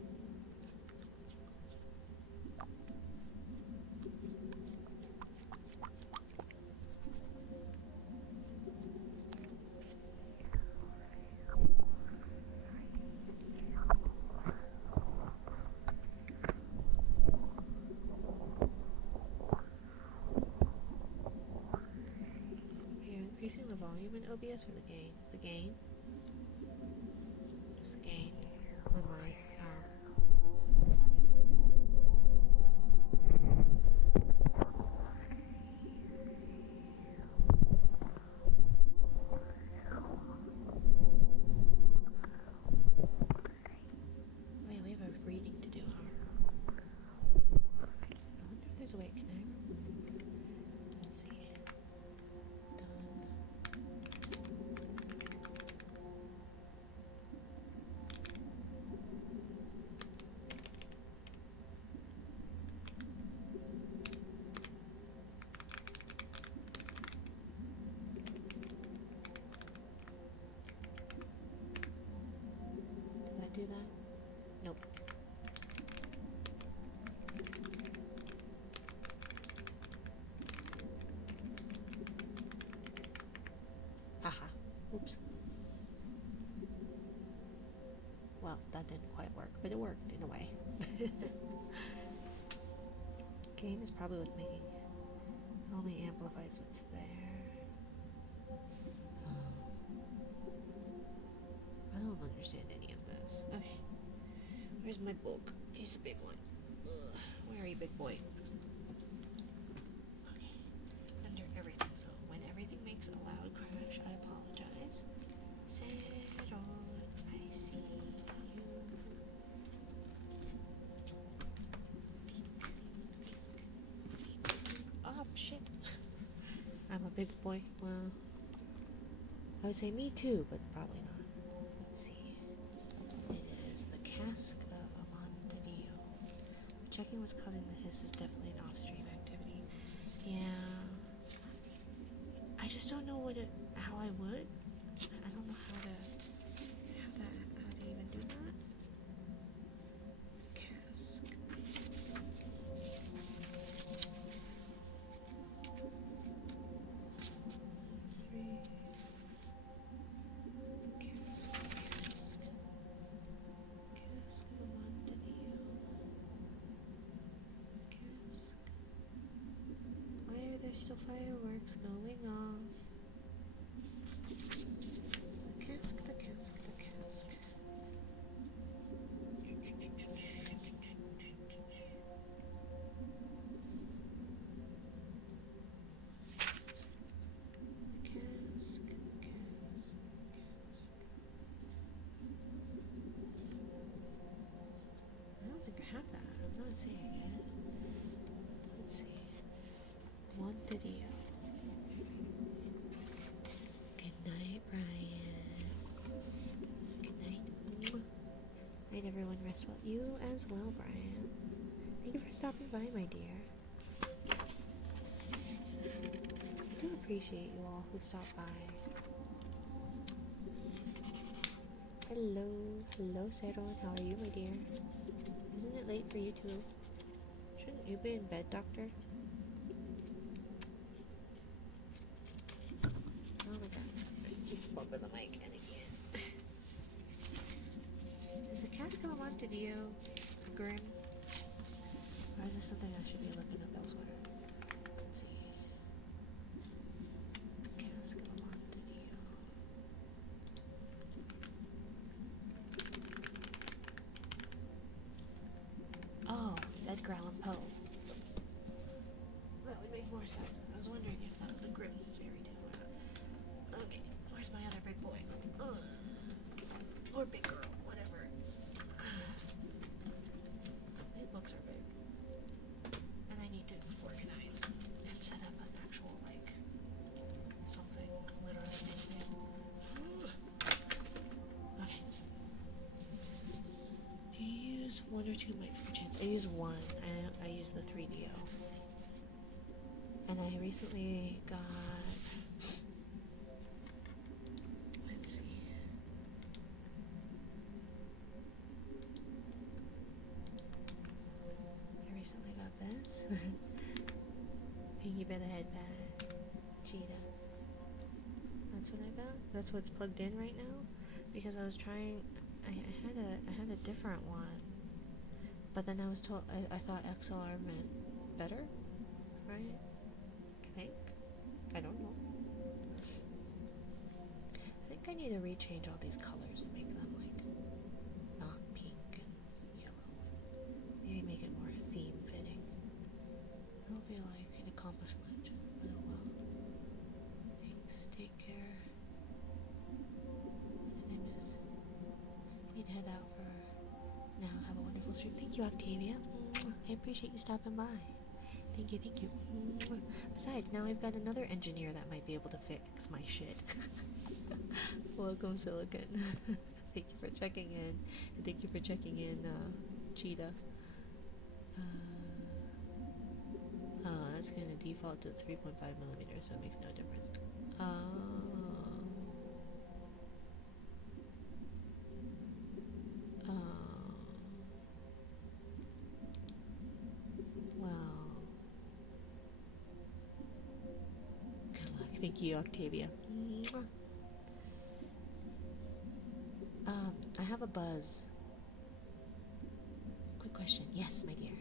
Are you increasing the volume in OBS or the gain? The gain? Just the gain on my audio interface. Wait, we have a reading to do, huh? I wonder if there's a way. Can I? Let's see. Did I do that? Nope. Haha. Oops. Well, that didn't quite work, but it worked in a way. Gain is probably what's making it only amplifies what's there. I don't understand any of this. Okay. Where's my book? He's a big one. Ugh. Where are you, big boy? Okay. Under everything. So when everything makes a loud crash, I apologize. Settle. I see you. Oh, shit. I'm a big boy. Well, I would say me too, but probably not. Let's see. It is the Cask of Amontillado. Checking what's causing the hiss is definitely an off-stream activity. Yeah. I just don't know how I would. I don't know how to even do that. Cask. Cask of Amontillado. Cask. Why are there still fireworks going off? Rest well. You as well, Brian. Thank you for stopping by, my dear. I do appreciate you all who stopped by. Hello, hello, Saron. How are you, my dear? Isn't it late for you too? Shouldn't you be in bed, doctor? Oh my god. I keep bumping the mic and again. Is the cast come on to you, Grim? Or is this something I should be looking up elsewhere? Let's see. Cast come on to you. Oh, it's Edgar Allan Poe. That would make more sense. I was wondering if that was a Grimm fairy tale or not. Okay, where's my other big boy? Or big girl, whatever. These books are big. And I need to organize and set up an actual, like, something, literally. Okay. Do you use one or two mics per chance? I use one. I use the 3DO. And I recently got... Let's see. I recently got this. Pinky by the headband. Cheetah. That's what I got. That's what's plugged in right now. Because I was trying... I had a different one. But then I was told... I thought XLR meant better? Right? I think. I don't know. I think I need to rechange all these colors and make them like not pink and yellow. Maybe make it more theme fitting. I don't feel like it accomplished much, but oh well. Thanks. Take care. What did I miss? I need to head out for now. Have a wonderful stream. Thank you, Octavia. I appreciate you stopping by. Thank you, thank you. Besides, now I've got another engineer that might be able to fix my shit. Welcome, Silicon. Thank you for checking in. And thank you for checking in, Cheetah. Oh, that's gonna default to 3.5 millimeters, so it makes no difference. Well. Good luck. Thank you, Octavia. I have a buzz. Quick question. Yes, my dear.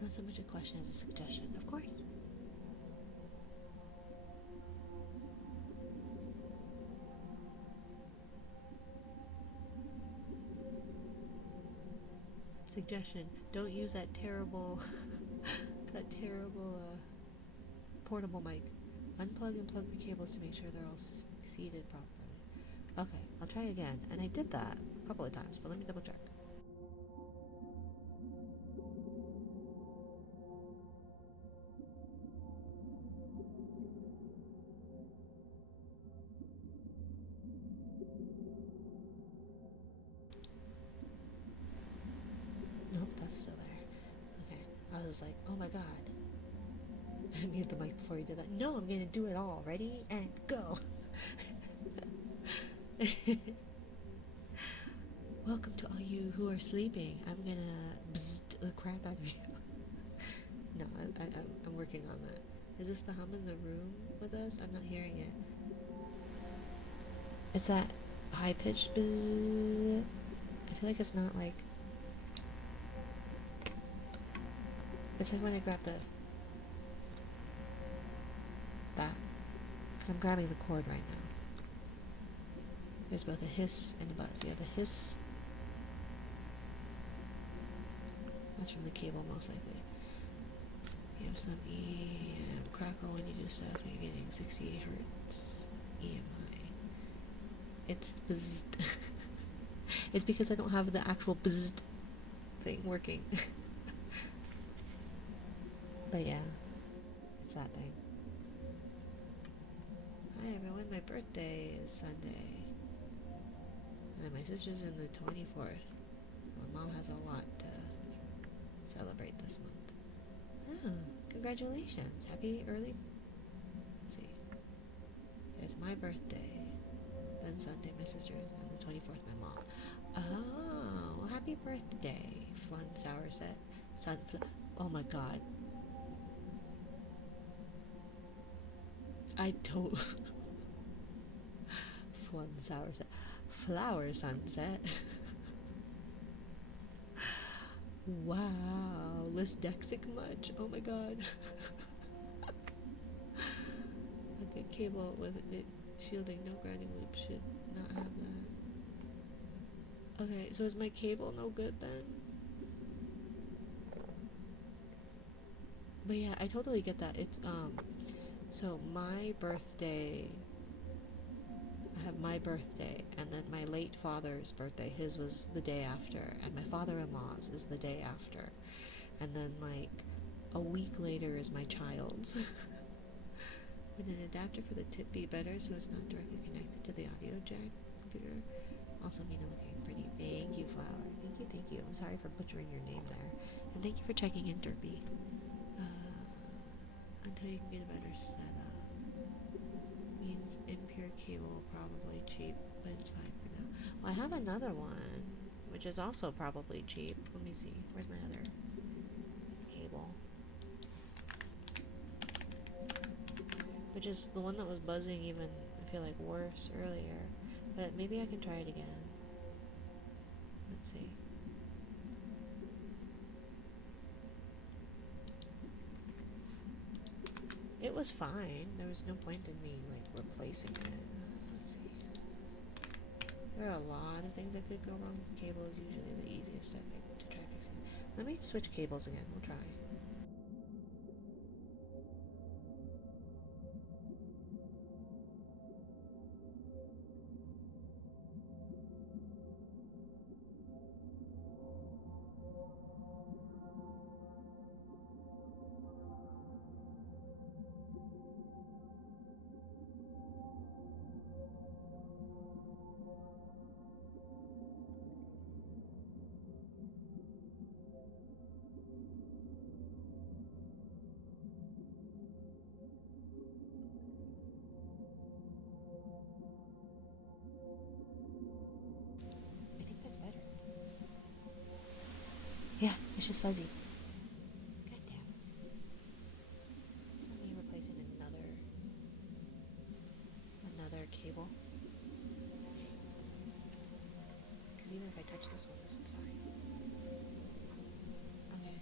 Not so much a question as a suggestion, of course. Suggestion: don't use that terrible, portable mic. Unplug and plug the cables to make sure they're all seated properly. Okay, I'll try again. And I did that a couple of times, but let me double check. Nope, that's still there. Okay, I was like, oh my god. I muted the mic before you did that. No, I'm gonna do it all. Ready? And go! Welcome to all you who are sleeping. I'm gonna bzzzt the crap out of you. No, I'm working on that. Is this the hum in the room with us? I'm not hearing it. Is that high-pitched bzzz? I feel like it's not like... It's like when I grab that. Because I'm grabbing the cord right now. There's both a hiss and a buzz. Yeah, the hiss... That's from the cable, most likely. You have some crackle when you do stuff, and you're getting 68 hertz EMI. It's bzzzt. It's because I don't have the actual bzzzt thing working. But yeah, it's that thing. Hi everyone, my birthday is Sunday. And then my sister's in the 24th. My mom has a lot to celebrate this month. Oh, congratulations. Happy early... Let's see. It's my birthday. Then Sunday, my sister's, and the 24th, my mom. Oh, well, happy birthday, Flun Sourset. Oh my god. I don't... Flun Sourset. Flower Sunset. Wow, less Dexic much? Oh my god. A good cable with it shielding, no grounding loop should not have that. Okay, so is my cable no good then? But yeah, I totally get that. It's, so my birthday... I have my birthday, and then my late father's birthday, his was the day after, and my father-in-law's is the day after. And then, like, a week later is my child's. Would an adapter for the tip be better so it's not directly connected to the audio jack computer? Also, Mina looking pretty. Thank you, Flower. Thank you. I'm sorry for butchering your name there. And thank you for checking in, Derpy. Until you can get a better setup. Means impure cable, probably cheap, but it's fine for now. Well, I have another one, which is also probably cheap. Let me see. Where's my other cable? Which is the one that was buzzing even, I feel like, worse earlier. But maybe I can try it again. Let's see. It was fine. There was no point in me, like, replacing it. Let's see. There are a lot of things that could go wrong. Cable is usually the easiest to try fixing. Let me switch cables again. We'll try. I think that's better. Yeah, it's just fuzzy. God damn it. It's not me replacing another cable. Because even if I touch this one's fine. Okay.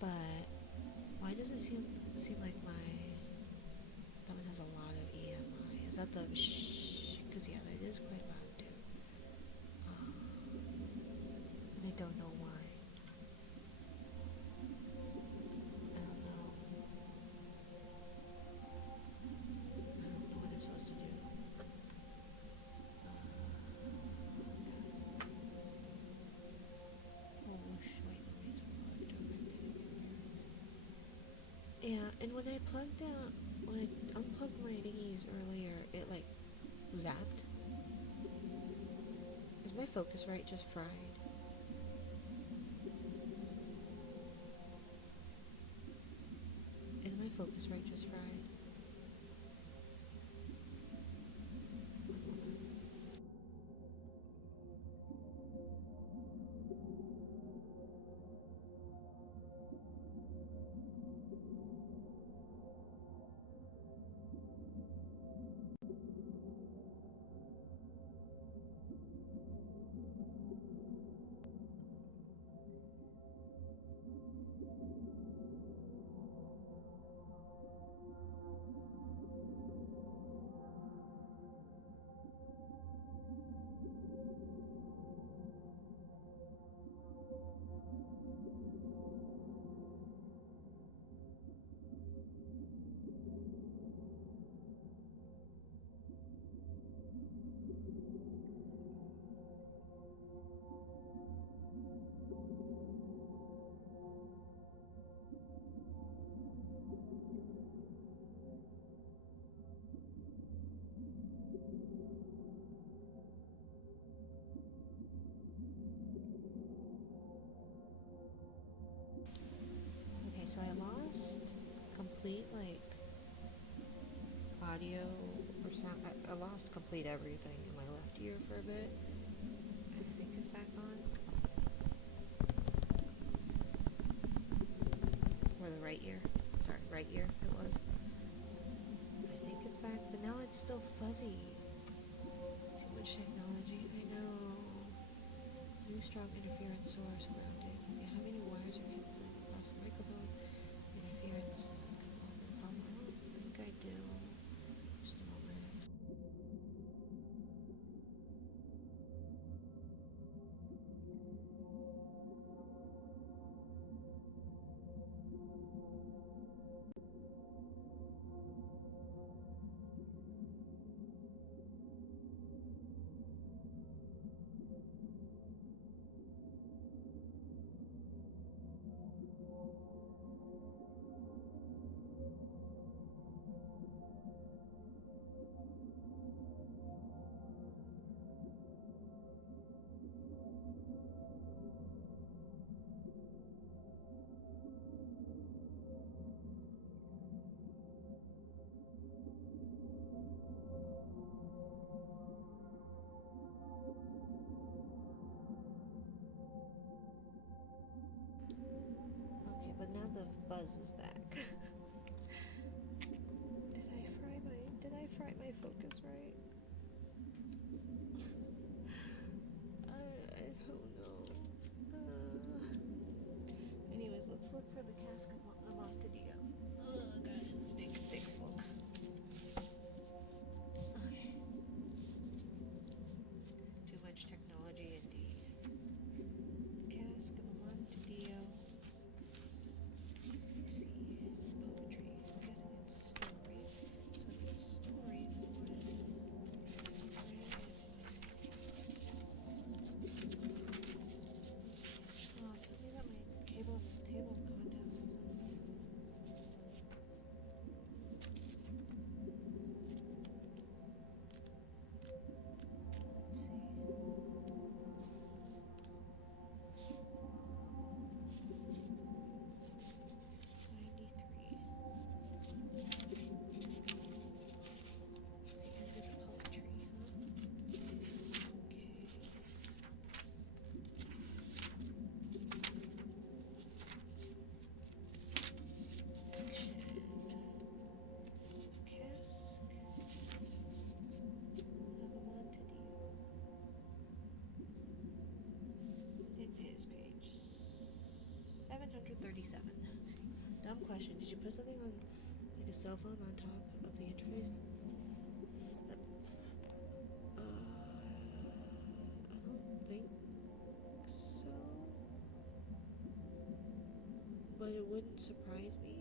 But why does it seem like that one has a lot of EMI? Is that the shh? Because yeah, that is quite loud too. And I don't know why. I don't know. I don't know what I'm supposed to do. Oh, whoosh, white noise from electromagnetic influence. Yeah, and when I unplugged my thingies earlier, it like zapped. Is my Focusrite just fried? Is my Focusrite just fried? One moment. so I lost complete, like, audio or sound. I lost complete everything in my left ear for a bit. I think it's back on. Or the right ear. Sorry, right ear it was. I think it's back, but now it's still fuzzy. Too much technology, I know. New strong interference source grounded. Do you have any wires or cables in across the microphone? Interference. I don't think I do. Just a moment. Okay, but now the buzz is back. Did I fry my focus right? I don't know. Anyways, let's look for the cask of Amontadillo. Oh god, it's a big book. Okay. Too much technology indeed. Cask of Amontadillo. Let's see. Poetry. I'm guessing it's story. So it's story more. Where is my... Oh, tell me that my table of contents isn't... Page 737. Dumb question. Did you put something on, like a cell phone on top of the interface? I don't think so. But it wouldn't surprise me.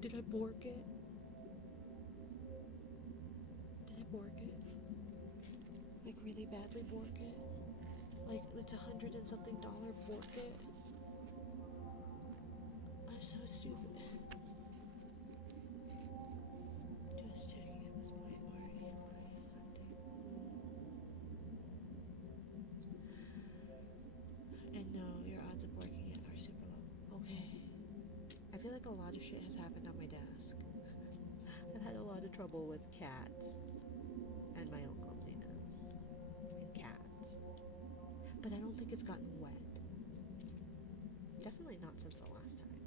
Did I bork it? Did I bork it? Like really badly bork it? Like it's $100 and something bork it? I'm so stupid. Just checking at this point. Where am I hunting? And no, your odds of borking it are super low. Okay. I feel like a lot of shit has happened on my desk. I've had a lot of trouble with cats and my own clumsiness and cats. But I don't think it's gotten wet. Definitely not since the last time.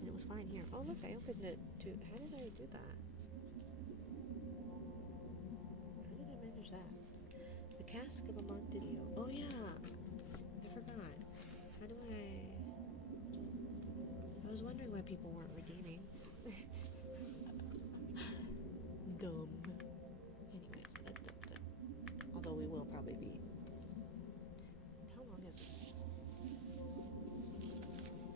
And it was fine here. Oh look, I opened it to... How did I do that? How did I manage that? The cask of Amontadillo. Oh yeah! I forgot. How do I... I was wondering why people weren't redeeming. Dumb. Anyways, although we will probably be... How long is this? Not that long.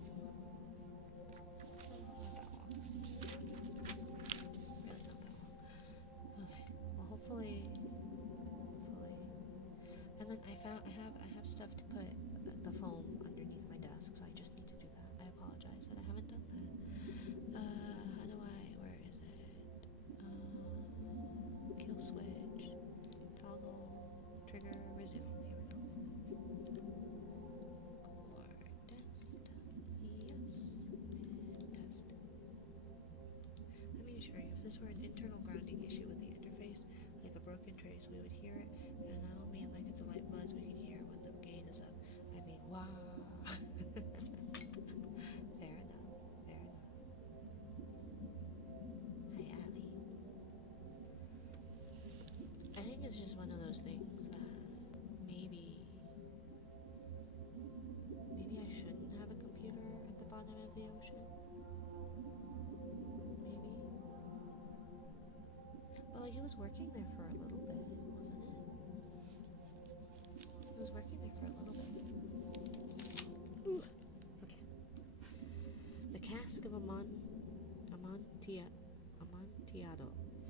Really not that long. Okay. Well, hopefully. And then I have stuff to put the foam underneath my desk, so I just need to do that. I apologize that I haven't done that. How do I? Where is it? this were an internal grounding issue with the interface, like a broken trace, we would hear it, and I don't mean like it's a light buzz, we can hear it when the gate is up. I mean, wow. Fair enough, fair enough. Hi, Allie. I think it's just one of those things that maybe I shouldn't have a computer at the bottom of the ocean. Maybe. But like it was working there for a little bit, wasn't it? It was working there for a little bit. Ooh. Okay. The cask of Amontillado.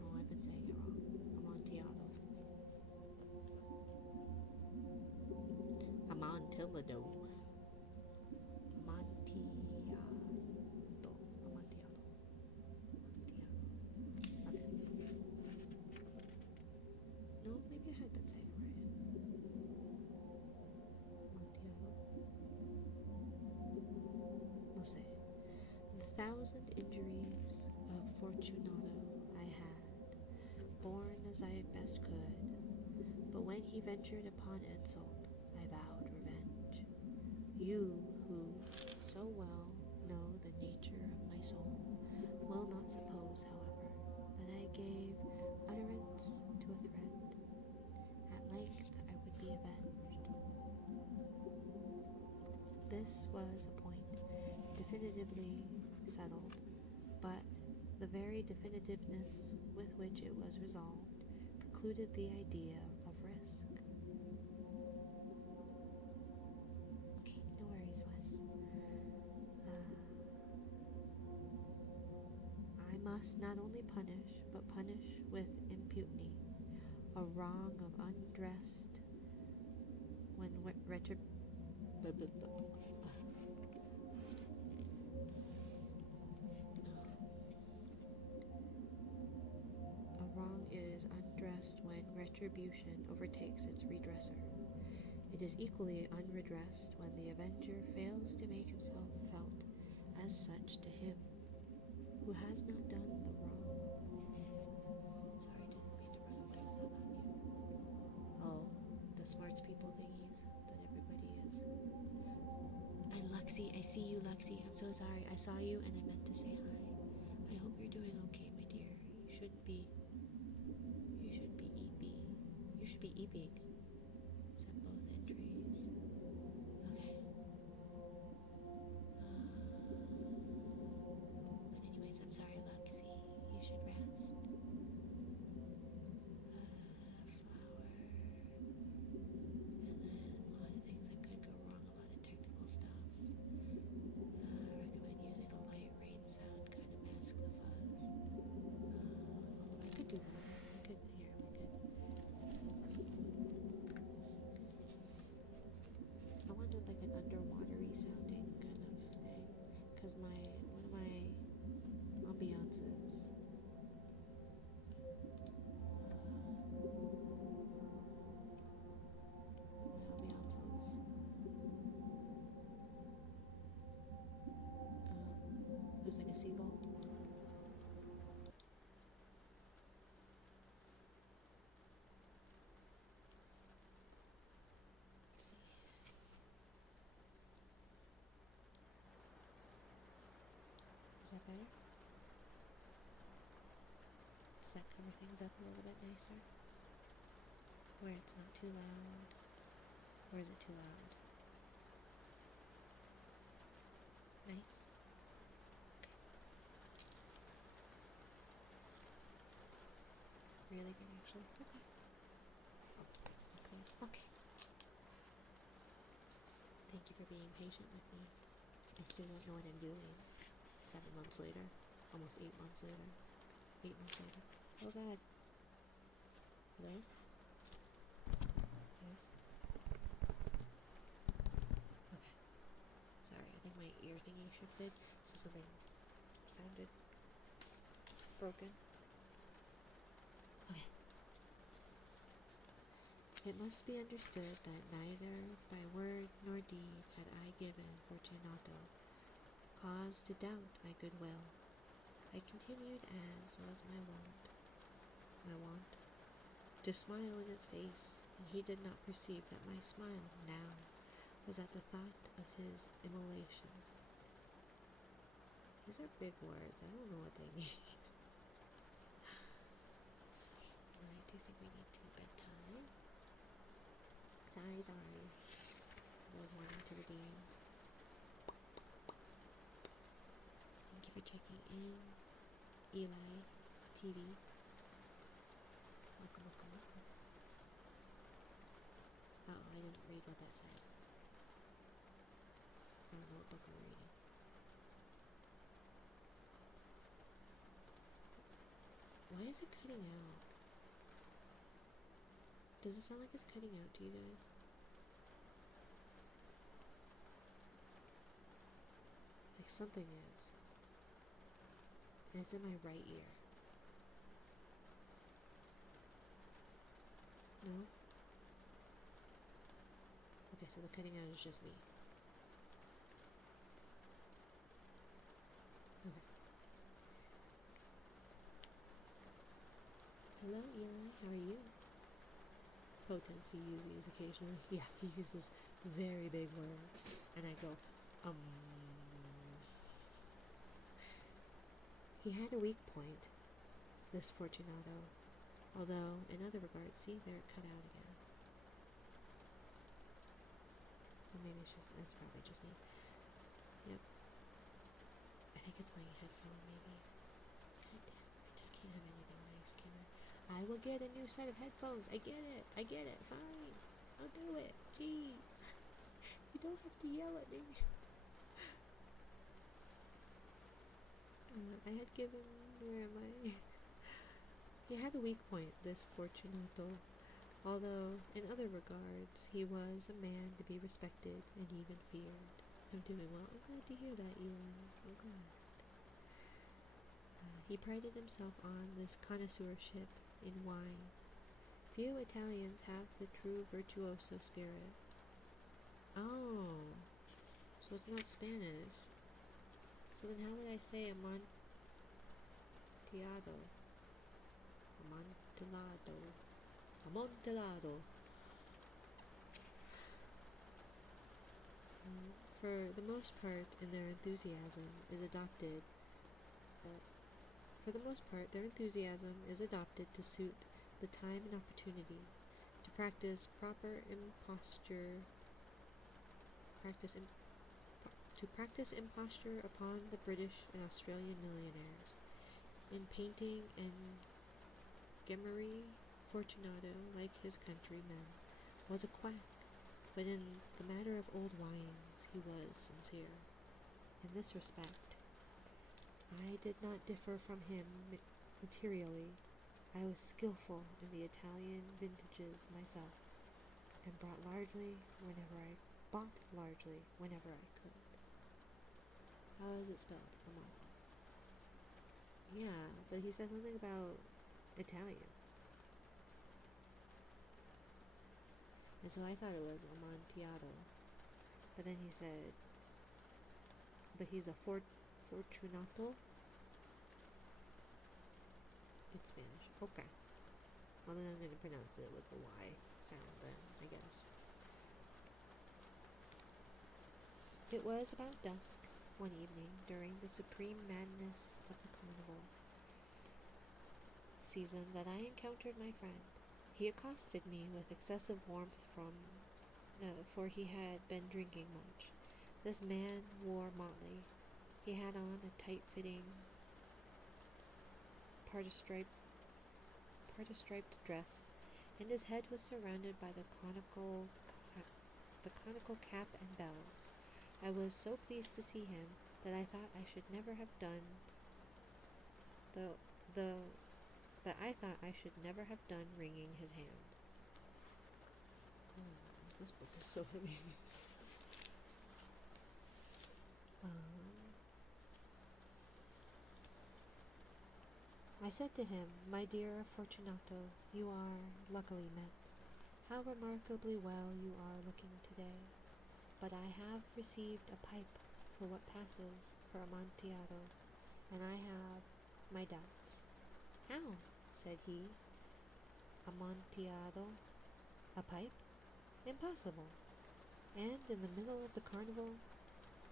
Oh, I've been saying it wrong. Amontillado. Amontillado. Amontillado. Okay. No, maybe I had been saying it right. Amontillado. No sé. The 1,000 injuries of Fortunato I had, borne as I best could, but when he ventured upon insult, I vowed revenge. You, who so well know the nature of my soul, will not suppose, however, that I gave utterance to a threat. At length I would be avenged. This was a point definitively settled, but the very definitiveness with which it was resolved precluded the idea of risk. Okay, no worries, Wes. I must not only punish, but punish with impunity a wrong of undressed when A wrong is undressed when retribution overtakes its redresser. It is equally unredressed when the avenger fails to make himself felt as such to him who has not done the wrong. Sorry, didn't mean to run away with that on you. Oh, the smarts people thingies that everybody is. And Luxie, I see you, Luxie. I'm so sorry. I saw you and I meant to say hi. I hope you're doing okay, my dear. You should be eeping. You should be eeping. Set both entries. Okay. But anyways, I'm sorry, Luxie. You should rest. Flower. And then a lot of things that could go wrong, a lot of technical stuff. Recommend using a light rain sound, kind of mask the fuzz. I could do that. I wanted like an underwatery sounding kind of thing, because one of my ambiances. There's like a seagull. Let's see. Is that better? Does that cover things up a little bit nicer? Where it's not too loud? Or is it too loud? Nice. Really good, actually. Okay. That's good. Okay. Thank you for being patient with me. I still don't know what I'm doing. 7 months later. Almost 8 months later. 8 months later. Oh god. Hello? Yes? Okay. Sorry, I think my ear thingy shifted, so something sounded broken. Okay. It must be understood that neither by word nor deed had I given Fortunato cause to doubt my good will. I continued, as was my wont, to smile in his face, and he did not perceive that my smile now was at the thought of his immolation. These are big words. I don't know what they mean. I do think we need to bedtime. Sorry. Those wanting to redeem. Thank you for checking in. Eli TV. Welcome. Oh, I didn't read what that said. I don't know what book I'm reading. Why is it cutting out? Does it sound like it's cutting out to you guys? Like something is. And it's in my right ear. No? Okay, so the cutting out is just me. Okay. Hello, Eli. How are you? Potence, you use these occasionally. Yeah, he uses very big words. And I go, He had a weak point, this Fortunato. Although, in other regards, see, there it cut out again. Or maybe it's probably just me. Yep. I think it's my headphone, maybe. God damn, I just can't have anything nice, can I? I will get a new set of headphones. I get it. Fine. I'll do it. Jeez. You don't have to yell at me. I had given... Where am I? He had a weak point, this Fortunato. Although, in other regards, he was a man to be respected and even feared. I'm doing well. I'm glad to hear that, Eli. I'm glad. He prided himself on this connoisseurship in wine. Few Italians have the true virtuoso spirit. Oh, so it's not Spanish. So then how would I say amontillado? Amontillado. For the most part, their enthusiasm is adopted to suit the time and opportunity, to practice imposture upon the British and Australian millionaires. In painting and gimmery, Fortunato, like his countrymen, was a quack, but in the matter of old wines he was sincere. In this respect, I did not differ from him materially. I was skillful in the Italian vintages myself, and bought largely whenever I could. How is it spelled? Yeah, but he said something about Italian. And so I thought it was Amontillado. But then he said, but he's a Fortunato? It's Spanish. Okay. Well, then I'm going to pronounce it with the Y sound then, I guess. It was about dusk one evening during the supreme madness of the carnival season that I encountered my friend. He accosted me with excessive warmth for he had been drinking much. This man wore motley. He had on a tight-fitting partistriped dress, and his head was surrounded by the conical cap and bells. I was so pleased to see him that I thought I should never have done wringing his hand. This book is so heavy. I said to him, "My dear Fortunato, you are luckily met. How remarkably well you are looking today. But I have received a pipe for what passes for Amontillado, and I have my doubts. How? Said he. Amontillado? A pipe? Impossible. And in the middle of the carnival?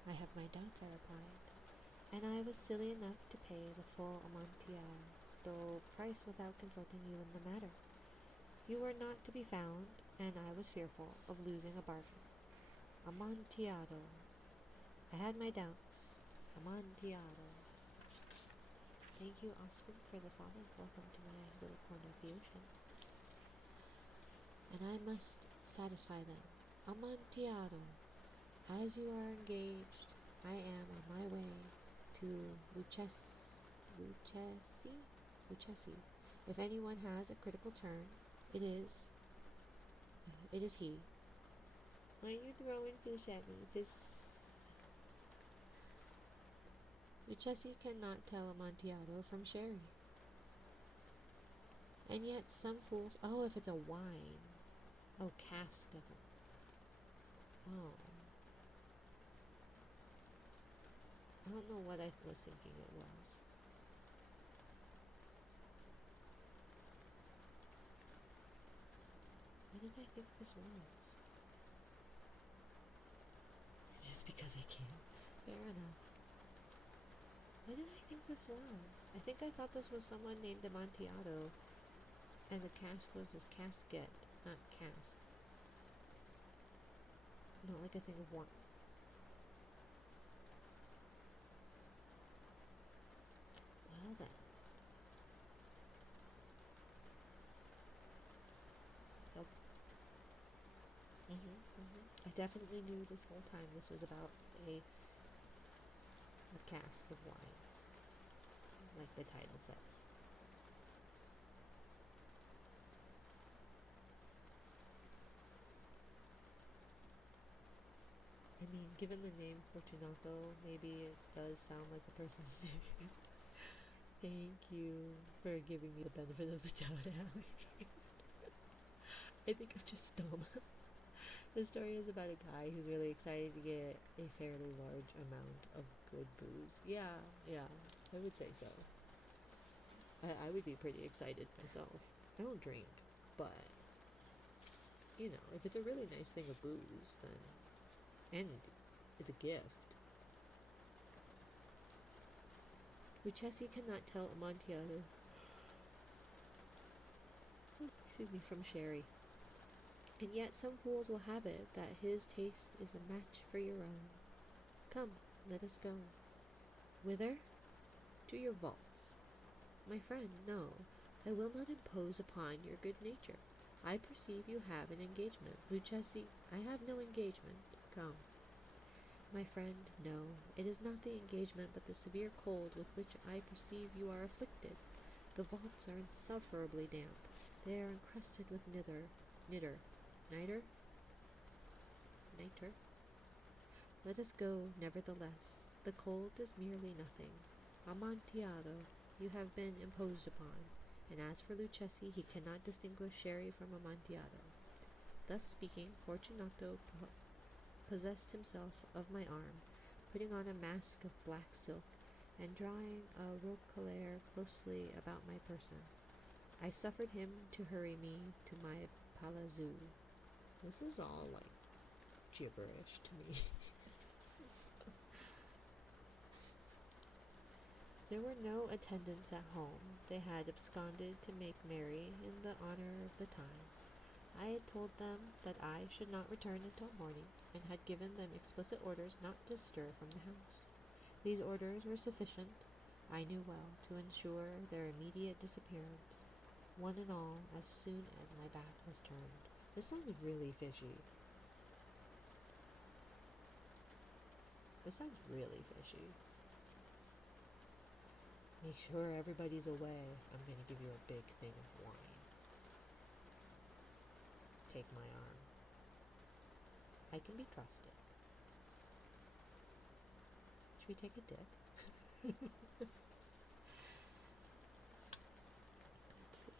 I have my doubts, I replied. And I was silly enough to pay the full Amontillado price without consulting you in the matter. You were not to be found, and I was fearful of losing a bargain. Amontillado. I had my doubts. Amontillado. Thank you, Osmond, for the follow. Welcome to my little corner of the ocean. And I must satisfy them. Amontillado. As you are engaged, I am on my way to Lucchesi. If anyone has a critical turn, it is he. Why are you throwing fish at me? Lucchesi cannot tell Amontillado from sherry. And yet some fools... Oh, if it's a wine. Oh, cask of it. Oh. I don't know what I was thinking it was. What did I think this was? Just because I can. Fair enough. What did I think this was? I think I thought this was someone named Amontillado, and the cask was his casket, not cask. Not like a thing of wine. Well then. Nope. I definitely knew this whole time this was about a cask of wine, like the title says. I mean, given the name Fortunato, maybe it does sound like the person's name. Thank you for giving me the benefit of the doubt, Alec. I think I'm just dumb. The story is about a guy who's really excited to get a fairly large amount of good booze. Yeah, I would say so. I would be pretty excited myself. I don't drink, but, you know, if it's a really nice thing of booze, then, and it's a gift. Lucchesi cannot tell Amontillado, from sherry. And yet some fools will have it that his taste is a match for your own. Come, let us go. Whither? To your vaults. My friend, no, I will not impose upon your good nature. I perceive you have an engagement. Lucchesi, I have no engagement. Come. My friend, no, it is not the engagement, but the severe cold with which I perceive you are afflicted. The vaults are insufferably damp. They are encrusted with niter. Let us go, nevertheless. The cold is merely nothing. Amontillado, you have been imposed upon, and as for Lucchesi, he cannot distinguish sherry from Amontillado. Thus speaking, Fortunato possessed himself of my arm, putting on a mask of black silk, and drawing a roquelaire closely about my person. I suffered him to hurry me to my palazzo. This is all, like, gibberish to me. There were no attendants at home. They had absconded to make merry in the honor of the time. I had told them that I should not return until morning, and had given them explicit orders not to stir from the house. These orders were sufficient, I knew well, to ensure their immediate disappearance, one and all, as soon as my back was turned. This sounds really fishy. Make sure everybody's away. I'm gonna give you a big thing of wine. Take my arm. I can be trusted. Should we take a dip? Let's see.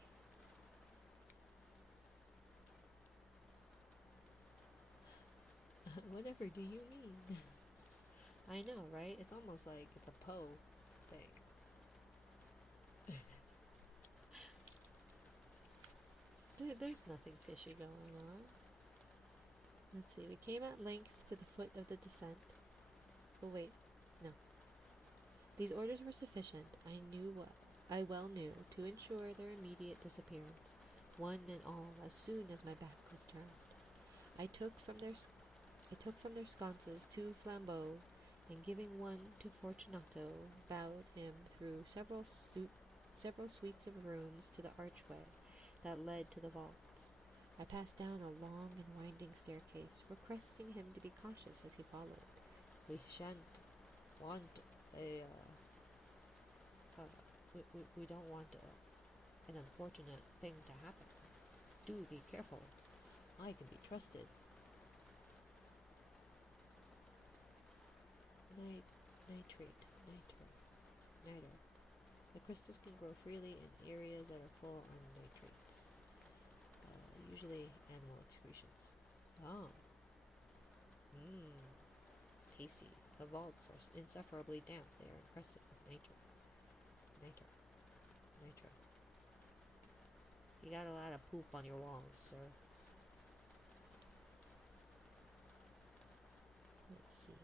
Whatever do you mean? I know, right? It's almost like it's a Poe thing. There's nothing fishy going on. Let's see. We came at length to the foot of the descent. Oh wait, no. These orders were sufficient. I well knew, to ensure their immediate disappearance, one and all, as soon as my back was turned. I took from their sconces 2 flambeaux, and giving one to Fortunato, bowed him through several suites of rooms to the archway that led to the vaults. I passed down a long and winding staircase, requesting him to be cautious as he followed. We shan't want we don't want an unfortunate thing to happen. Do be careful. I can be trusted. Nitrate. Niter. The crystals can grow freely in areas that are full on nitrates, usually animal excretions. Oh. Tasty. The vaults are insufferably damp. They are encrusted with nitro. You got a lot of poop on your walls, sir. Let's see.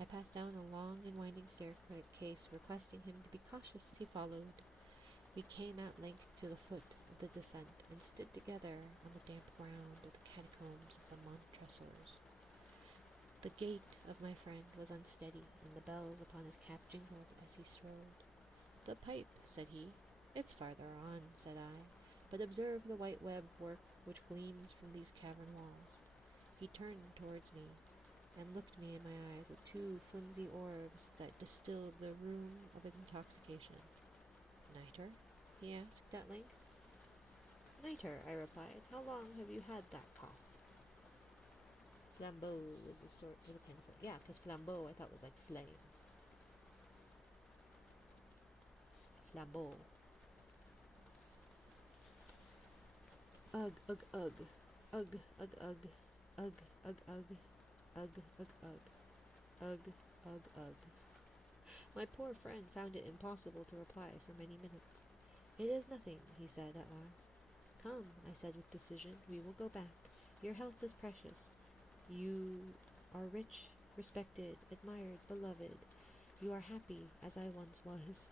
I passed down a long and winding staircase, requesting him to be cautious as he followed. We came at length to the foot of the descent, and stood together on the damp ground of the catacombs of the Montresors. The gait of my friend was unsteady, and the bells upon his cap jingled as he strode. "The pipe," said he. "It's farther on," said I, "but observe the white web work which gleams from these cavern walls." He turned towards me, and looked me in my eyes with 2 flimsy orbs that distilled the rheum of intoxication. "Niter?" he asked at length. "Niter," I replied. "How long have you had that cough?" Flambeau was a kind of... Yeah, because flambeau I thought was like flame. Flambeau. Ugh, ugh, ugh. Ugh, ugh, ugh. Ugh, ugh, ugh. Ugh, ugh, ugh. Ugh, ugh, ugh. My poor friend found it impossible to reply for many minutes. "It is nothing," he said at last. "Come," I said with decision, "we will go back. Your health is precious. You are rich, respected, admired, beloved. You are happy, as I once was.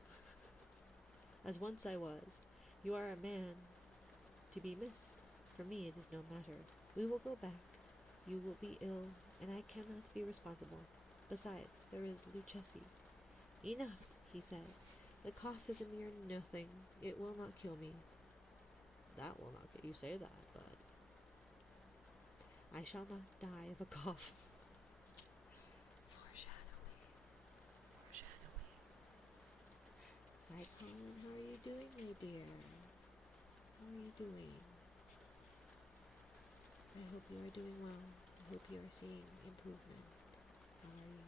As once I was. You are a man to be missed. For me it is no matter. We will go back. You will be ill, and I cannot be responsible. Besides, there is Luchesi." "Enough," he said. "The cough is a mere nothing. It will not kill me." "That will not get you say that, but I shall not die of a cough." Foreshadowing. Hi, Colin. How are you doing, my dear? How are you doing? I hope you are doing well. I hope you are seeing improvement. How are you?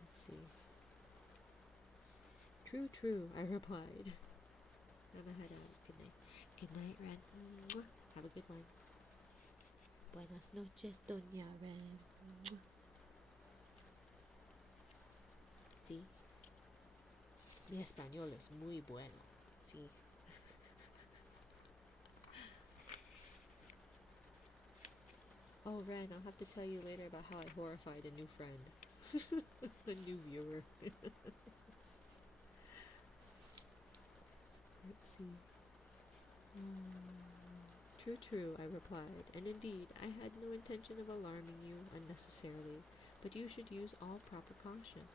Let's see. True, I replied. And I had a good night. Good night, Ren. Mwah. Have a good one. Buenas noches, Doña Ren. Mwah. Sí. Mi español es muy bueno. Sí. Oh, Ren, I'll have to tell you later about how I horrified a new friend. A new viewer. Let's see. True, I replied, and indeed I had no intention of alarming you unnecessarily, but you should use all proper caution.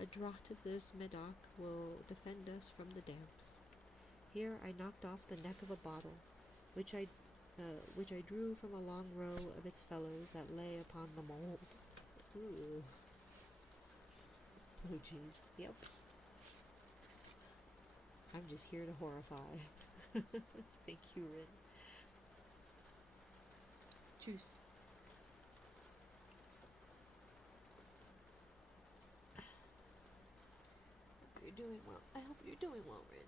A draught of this Medoc will defend us from the damps. Here I knocked off the neck of a bottle, which I drew from a long row of its fellows that lay upon the mold. Ooh. Oh, jeez. Yep. I'm just here to horrify. Thank you, Rin. Juice. You're doing well. I hope you're doing well, Rin.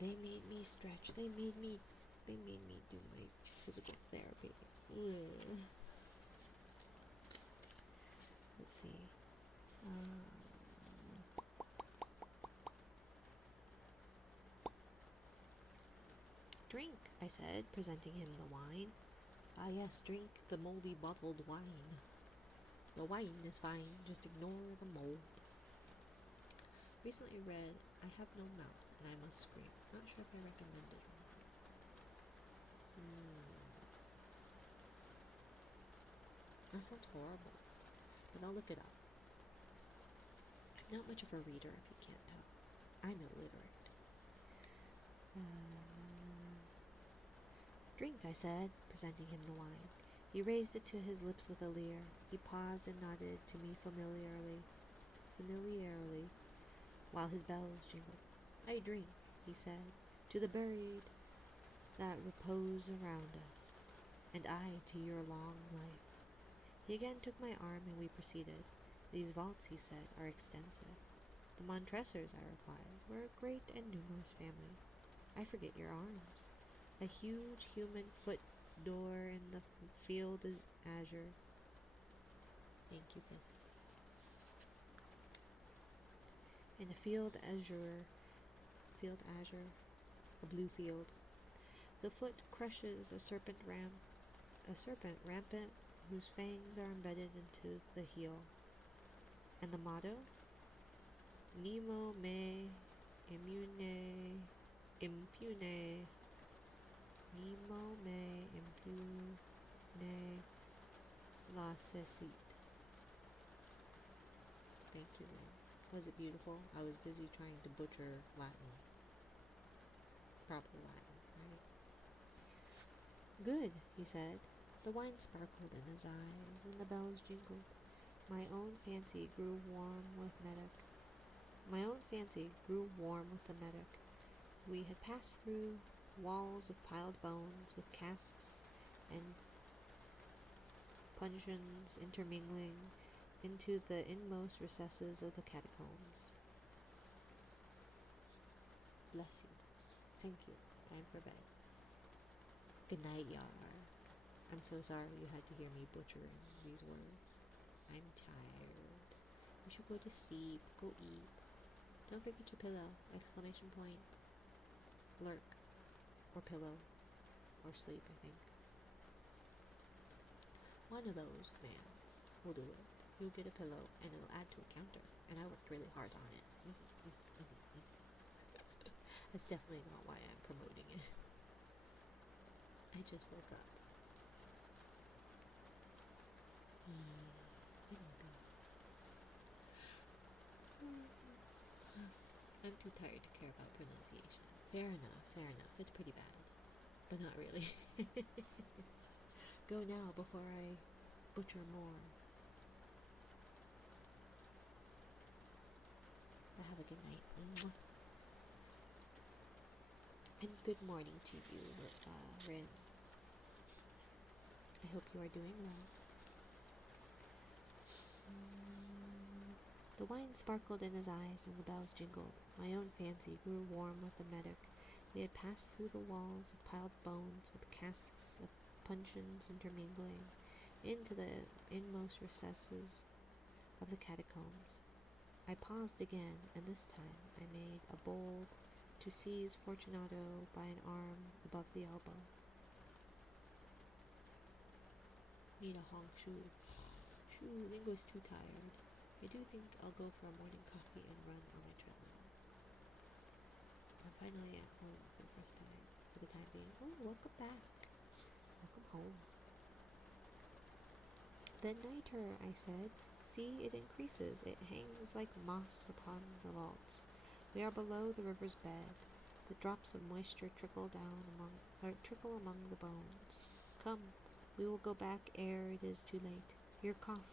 They made me stretch. They made me do my physical therapy. Let's see. Um, Drink, I said, presenting him the wine. Ah, yes, drink the moldy bottled wine. The wine is fine, just ignore the mold. Recently read I Have No Mouth and I Must Scream. Not sure if I recommend it or not. That sounds horrible, but I'll look it up. I'm not much of a reader, if you can't tell. I'm illiterate. Drink, I said, presenting him the wine. He raised it to his lips with a leer. He paused and nodded to me familiarly, while his bells jingled. I drink, he said, to the buried that repose around us, and I to your long life. He again took my arm and we proceeded. These vaults, he said, are extensive. The Montressors, I replied, were a great and numerous family. I forget your arms. A huge human foot door in the field azure. Thank you, Fizz. In a field azure, a blue field. The foot crushes a serpent rampant, whose fangs are embedded into the heel. And the motto? Nemo me impune. Nemo me impune lacessit. Thank you, Lynn. Was it beautiful? I was busy trying to butcher Latin. Probably Latin, right? Good, he said. The wine sparkled in his eyes, and the bells jingled. My own fancy grew warm with the Medoc. We had passed through walls of piled bones with casks and puncheons intermingling into the inmost recesses of the catacombs. Bless you. Thank you. Time for bed. Good night, Yar. I'm so sorry you had to hear me butchering these words. I'm tired. We should go to sleep. Go eat. Don't forget your pillow! Exclamation point. Lurk. Or pillow. Or sleep, I think. One of those commands will do it. You'll get a pillow and it'll add to a counter. And I worked really hard on it. That's definitely not why I'm promoting it. I just woke up. I'm too tired to care about pronunciation. Fair enough. It's pretty bad. But not really. Go now before I butcher more. Have a good night. And good morning to you, Rin. I hope you are doing well. The wine sparkled in his eyes and the bells jingled. My own fancy grew warm with the Medoc. We had passed through the walls of piled bones with casks of puncheons intermingling into the inmost recesses of the catacombs. I paused again, and this time I made a bold to seize Fortunato by an arm above the elbow. Need a honk shoo. Shoo, Lingo's too tired. I do think I'll go for a morning coffee and run on my treadmill. I'm finally at home for the first time, for the time being. Oh, welcome back. Welcome home. The nitre, I said. See, it increases. It hangs like moss upon the vaults. We are below the river's bed. The drops of moisture trickle among the bones. Come, we will go back ere it is too late. Your cough.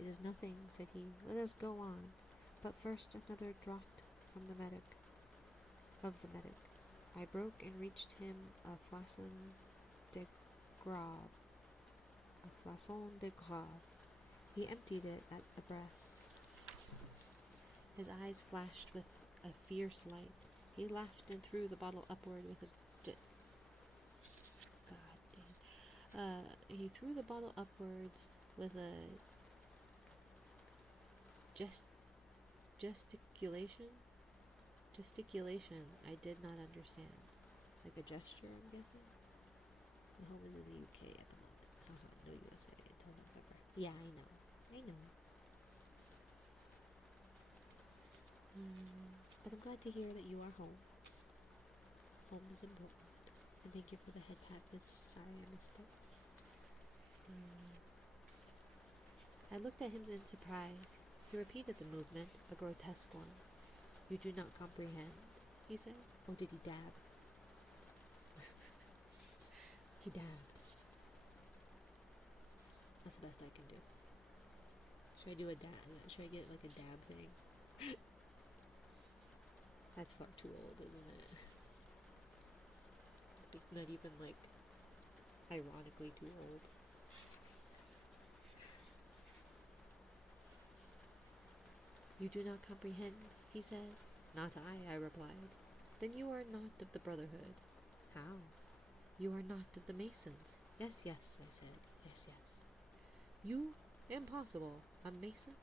It is nothing, said he. Let us go on. But first another draught from the Medoc. I broke and reached him a flaçon de grave. He emptied it at a breath. His eyes flashed with a fierce light. He laughed and threw the bottle upward with a he threw the bottle upwards with a Gesticulation? Gesticulation I did not understand. Like a gesture, I'm guessing? The home is in the UK at the moment. Haha, no USA until November. Yeah, I know. But I'm glad to hear that you are home. Home is important. And thank you for the head pat. Sorry I missed it. I looked at him in surprise. He repeated the movement, a grotesque one. You do not comprehend, he said. Or did he dab? He dabbed. That's the best I can do. Should I do a dab? Should I get like a dab thing? That's far too old, isn't it? Like, not even like ironically too old. You do not comprehend, he said. Not I replied. Then you are not of the Brotherhood. How? You are not of the Masons. Yes, I said. Yes. You? Impossible. A Mason?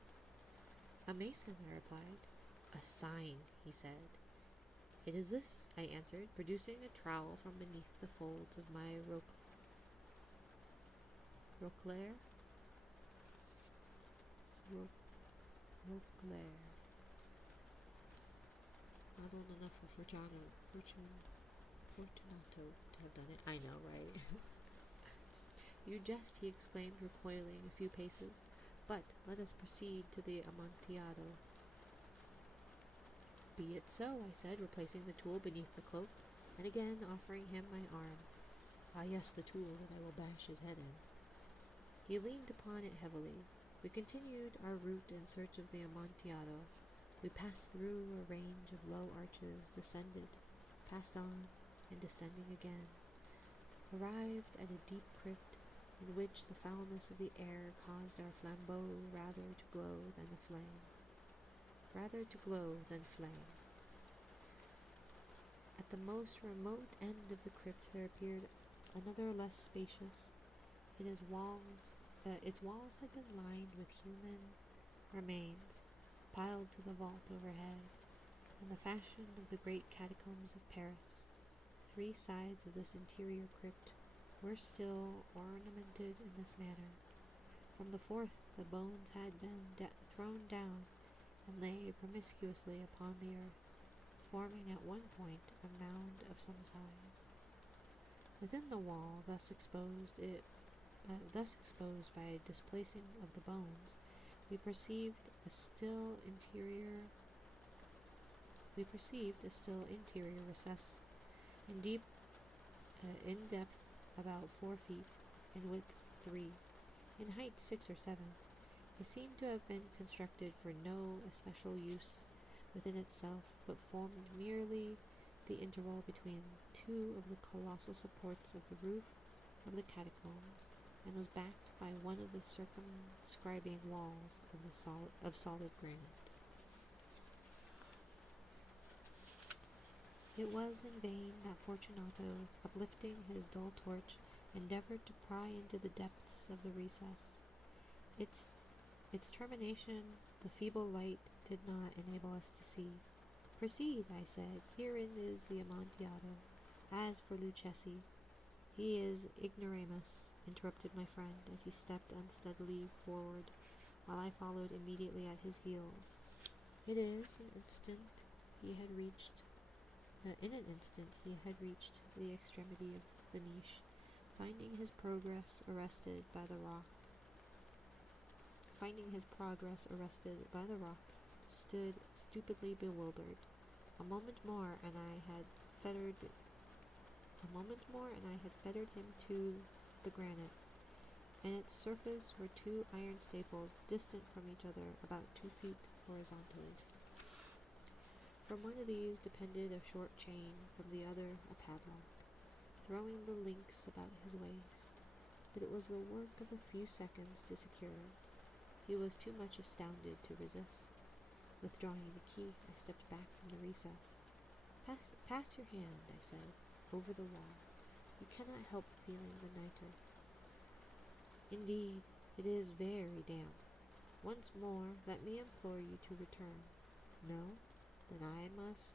A Mason, I replied. A sign, he said. It is this, I answered, producing a trowel from beneath the folds of my roquelaire. Not old enough for Fortunato to have done it. I know, right? You jest, he exclaimed, recoiling a few paces. But let us proceed to the Amontillado. Be it so, I said, replacing the tool beneath the cloak, and again offering him my arm. Ah, yes, the tool that I will bash his head in. He leaned upon it heavily. We continued our route in search of the Amontillado. We passed through a range of low arches, descended, passed on, and descending again, arrived at a deep crypt in which the foulness of the air caused our flambeau rather to glow than flame. At the most remote end of the crypt there appeared another less spacious. Its walls had been lined with human remains, piled to the vault overhead, in the fashion of the great catacombs of Paris. 3 sides of this interior crypt were still ornamented in this manner. From the 4th the bones had been thrown down and lay promiscuously upon the earth, forming at one point a mound of some size. Within the wall, thus exposed by displacing of the bones, we perceived a still interior recess, in depth about 4 feet, in width 3, in height 6 or 7. It seemed to have been constructed for no especial use within itself, but formed merely the interval between 2 of the colossal supports of the roof of the catacombs, and was backed by one of the circumscribing walls of solid granite. It was in vain that Fortunato, uplifting his dull torch, endeavored to pry into the depths of the recess. Its termination the feeble light did not enable us to see. Proceed, I said. Herein is the Amontillado. As for Luchesi, he is ignoramus, interrupted my friend as he stepped unsteadily forward, while I followed immediately at his heels. In an instant he had reached the extremity of the niche, finding his progress arrested by the rock, stood stupidly bewildered. A moment more and I had fettered him to the granite. and its surface were 2 iron staples distant from each other about 2 feet horizontally. From one of these depended a short chain, from the other a padlock, throwing the links about his waist, but it was the work of a few seconds to secure it. He was too much astounded to resist. Withdrawing the key, I stepped back from the recess. Pass your hand, I said, over the wall. You cannot help feeling the nitre. Indeed, it is very damp. Once more, let me implore you to return. No? Then I must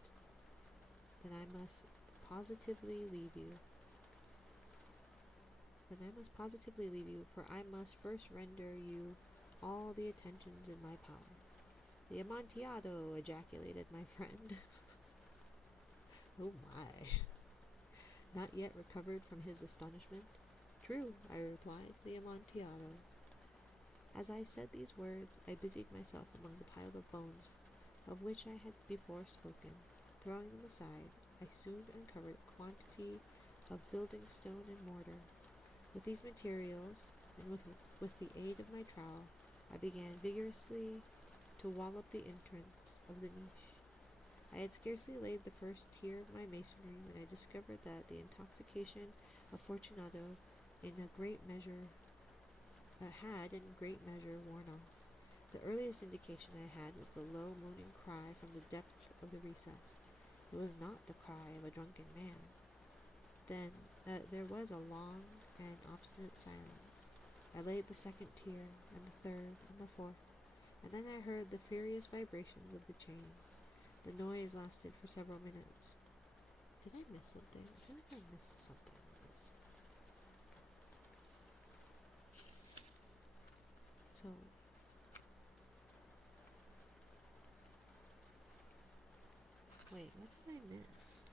positively leave you. For I must first render you all the attentions in my power. The Amontillado, ejaculated my friend. Oh my. Not yet recovered from his astonishment? True, I replied, the Amontillado. As I said these words, I busied myself among the pile of bones of which I had before spoken. Throwing them aside, I soon uncovered a quantity of building stone and mortar. With these materials, and with the aid of my trowel, I began vigorously to wall up the entrance of the niche. I had scarcely laid the first tier of my masonry when I discovered that the intoxication of Fortunato had in great measure worn off. The earliest indication I had was the low moaning cry from the depth of the recess. It was not the cry of a drunken man. Then there was a long and obstinate silence. I laid the second tier, and the third, and the fourth, and then I heard the furious vibrations of the chain. The noise lasted for several minutes. Did I miss something? I feel like I missed something in this. So, wait, what did I miss?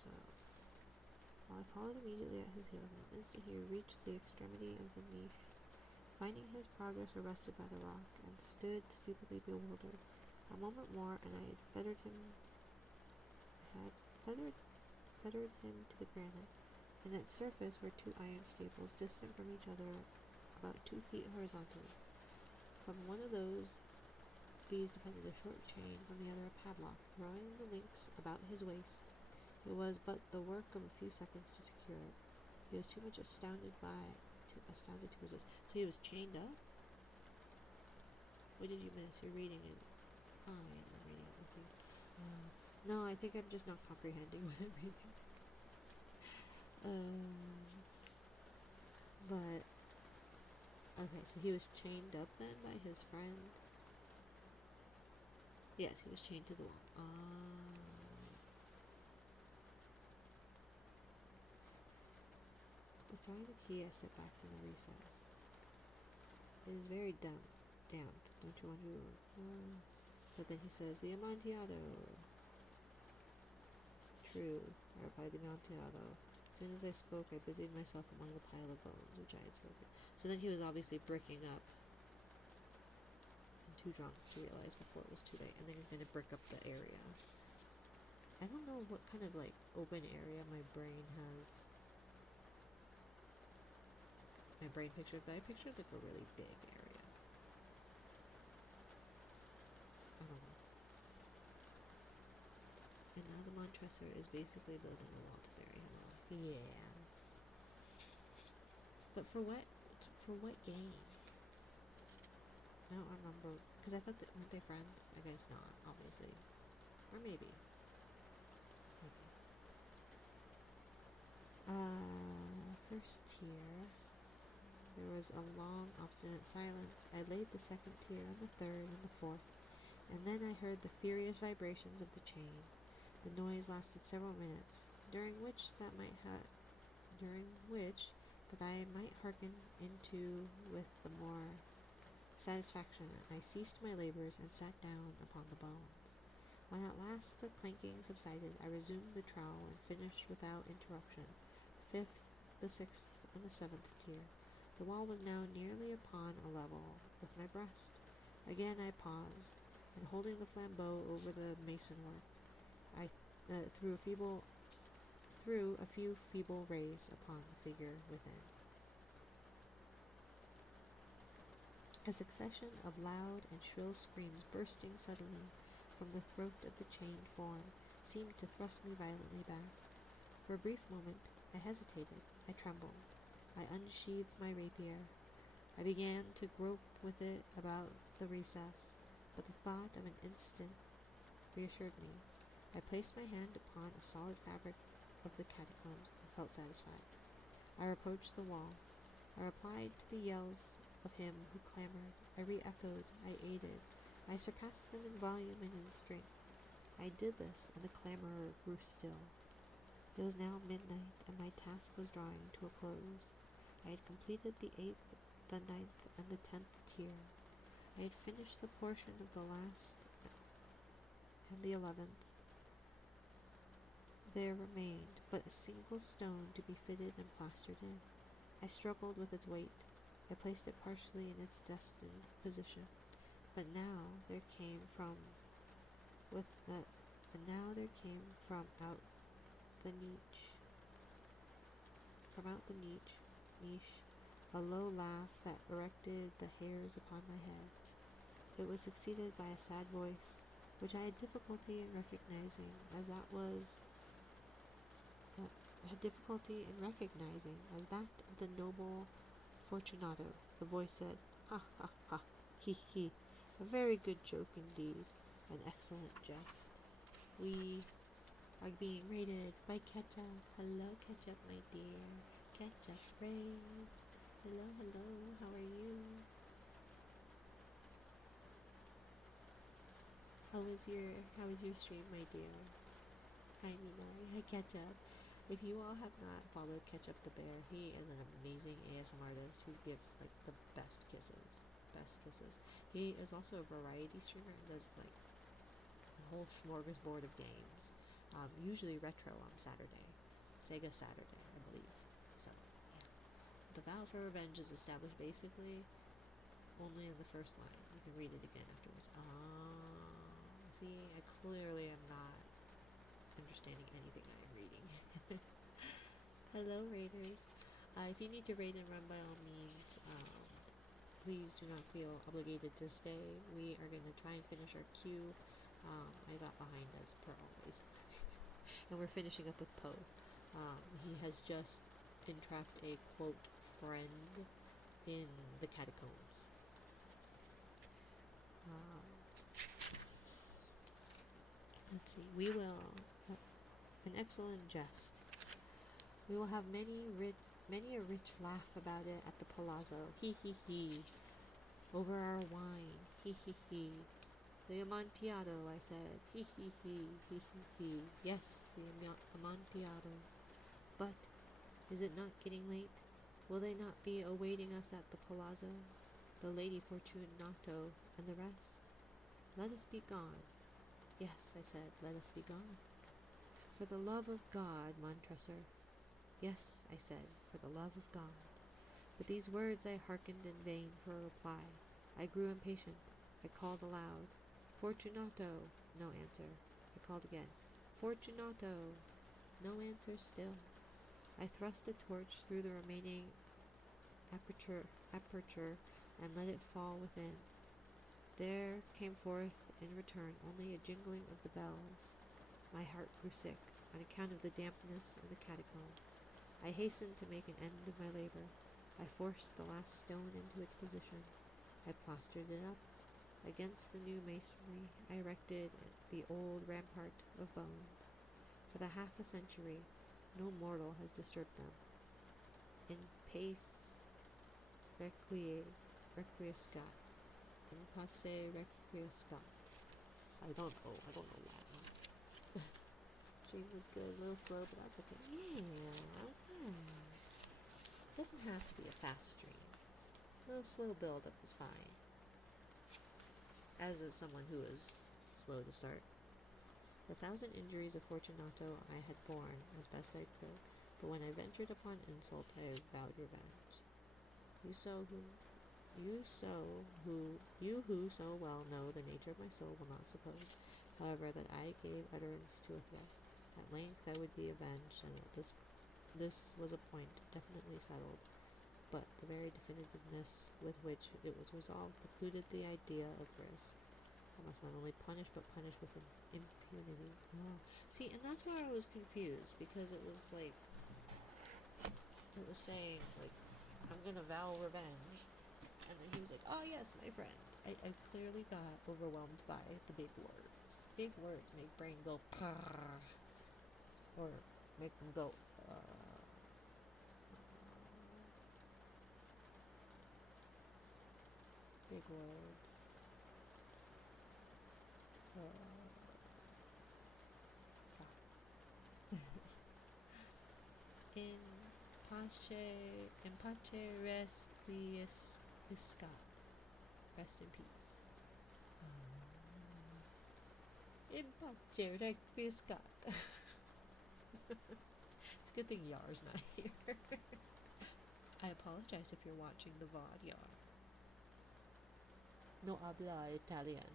So, while I followed immediately at his heels, in an instant he reached the extremity of the niche, finding his progress arrested by the rock, and stood stupidly bewildered. A moment more, and I had fettered him to the granite, and its surface were two iron staples distant from each other about 2 feet horizontally. From one of these depended a short chain, from the other a padlock. Throwing the links about his waist, it was but the work of a few seconds to secure it. He was too much astounded to resist. So he was chained up? What did you miss? You're reading it. Fine, I'm reading it with you. No, I think I'm just not comprehending what I'm reading. But okay, so he was chained up then by his friend. Yes, he was chained to the wall. Withdrawing the key, I stepped back from the recess. It is very damp. Don't you want to? But then he says, the Amontillado. True, I replied, the Amontillado. As soon as I spoke, I busied myself among the pile of bones which I had spoken. So then he was obviously bricking up, and too drunk to realize before it was too late, and then he's going to brick up the area. I don't know what kind of like open area my brain has. My brain pictured, but I pictured like a really big area. I don't know. And now the Montresor is basically building a wall to bury him alive. Yeah. But for what? For what gain? I don't remember. Because I thought that, weren't they friends? I guess not, obviously. Or maybe. First tier. There was a long, obstinate silence. I laid the second tier, and the third, and the fourth, and then I heard the furious vibrations of the chain. The noise lasted several minutes, during which that I might hearken into with the more satisfaction. I ceased my labors and sat down upon the bones. When at last the clanking subsided, I resumed the trowel and finished without interruption the 5th, the 6th, and the 7th tier. The wall was now nearly upon a level with my breast. Again I paused, and holding the flambeau over the mason work, I threw a few feeble rays upon the figure within. A succession of loud and shrill screams bursting suddenly from the throat of the chained form seemed to thrust me violently back. For a brief moment I hesitated, I trembled, I unsheathed my rapier. I began to grope with it about the recess, but the thought of an instant reassured me. I placed my hand upon a solid fabric of the catacombs and felt satisfied. I approached the wall. I replied to the yells of him who clamored. I re-echoed, I aided. I surpassed them in volume and in strength. I did this, and the clamorer grew still. It was now midnight, and my task was drawing to a close. I had completed the 8th, the 9th, and the 10th tier. I had finished the portion of the last and the 11th. There remained but a single stone to be fitted and plastered in. I struggled with its weight. I placed it partially in its destined position. But now there came from out the niche, a low laugh that erected the hairs upon my head. It was succeeded by a sad voice, which I had difficulty in recognizing, as that of the noble Fortunato. The voice said, "Ha ha ha, he he, a very good joke indeed, an excellent jest. We are being raided by Ketchup. Hello, Ketchup, my dear. Ketchup raid. Hello, hello, how are you? How was your stream, my dear? Hi, Minori. Hi, Ketchup. If you all have not followed Ketchup the Bear, he is an amazing ASMR artist who gives like the best kisses. Best kisses. He is also a variety streamer and does like a whole smorgasbord of games. Usually retro on Saturday. Sega Saturday, I believe. So, yeah. The vow for revenge is established basically only in the first line. You can read it again afterwards. See, I clearly am not understanding anything I am reading. Hello, Raiders. If you need to raid and run, by all means, please do not feel obligated to stay. We are going to try and finish our queue. I got behind as per always. And we're finishing up with Poe. He has just entrapped a, quote, friend in the catacombs. Let's see. We will... an excellent jest. We will have many a rich laugh about it at the palazzo. He he he. Over our wine. He he he. The Amontillado, I said. He he he. He he he. Yes, the Amontillado. But is it not getting late? Will they not be awaiting us at the palazzo? The Lady Fortunato and the rest? Let us be gone. Yes, I said, let us be gone. For the love of God, Montresor. Yes, I said, for the love of God. But these words I hearkened in vain for a reply. I grew impatient. I called aloud, Fortunato. No answer. I called again, Fortunato. No answer still. I thrust a torch through the remaining aperture and let it fall within. There came forth in return only a jingling of the bells. My heart grew sick on account of the dampness in the catacombs. I hastened to make an end of my labor. I forced the last stone into its position. I plastered it up. Against the new masonry, I erected the old rampart of bones. For the half a century, no mortal has disturbed them. In pace requiescat. In pace requiescat. I don't know Latin. Stream was good, a little slow, but that's okay. Yeah. Doesn't have to be a fast stream. A little slow build-up is fine. As someone who is slow to start. The 1,000 injuries of Fortunato I had borne as best I could, but when I ventured upon insult, I vowed revenge. You who so well know the nature of my soul will not suppose, however, that I gave utterance to a threat. At length I would be avenged, and that this was a point definitely settled. But the very definitiveness with which it was resolved precluded the idea of risk. I must not only punish, but punish with impunity. Oh. See, and that's where I was confused, because it was like, it was saying, like, I'm gonna vow revenge, and then he was like, oh yes, my friend. I clearly got overwhelmed by the big words. Big words make brain go, or make them go, Jurassic World. In pace res quiescat. Rest in peace. In pace requiescat. It's a good thing Yar's not here. I apologize if you're watching the VOD, Yar. No habla Italian.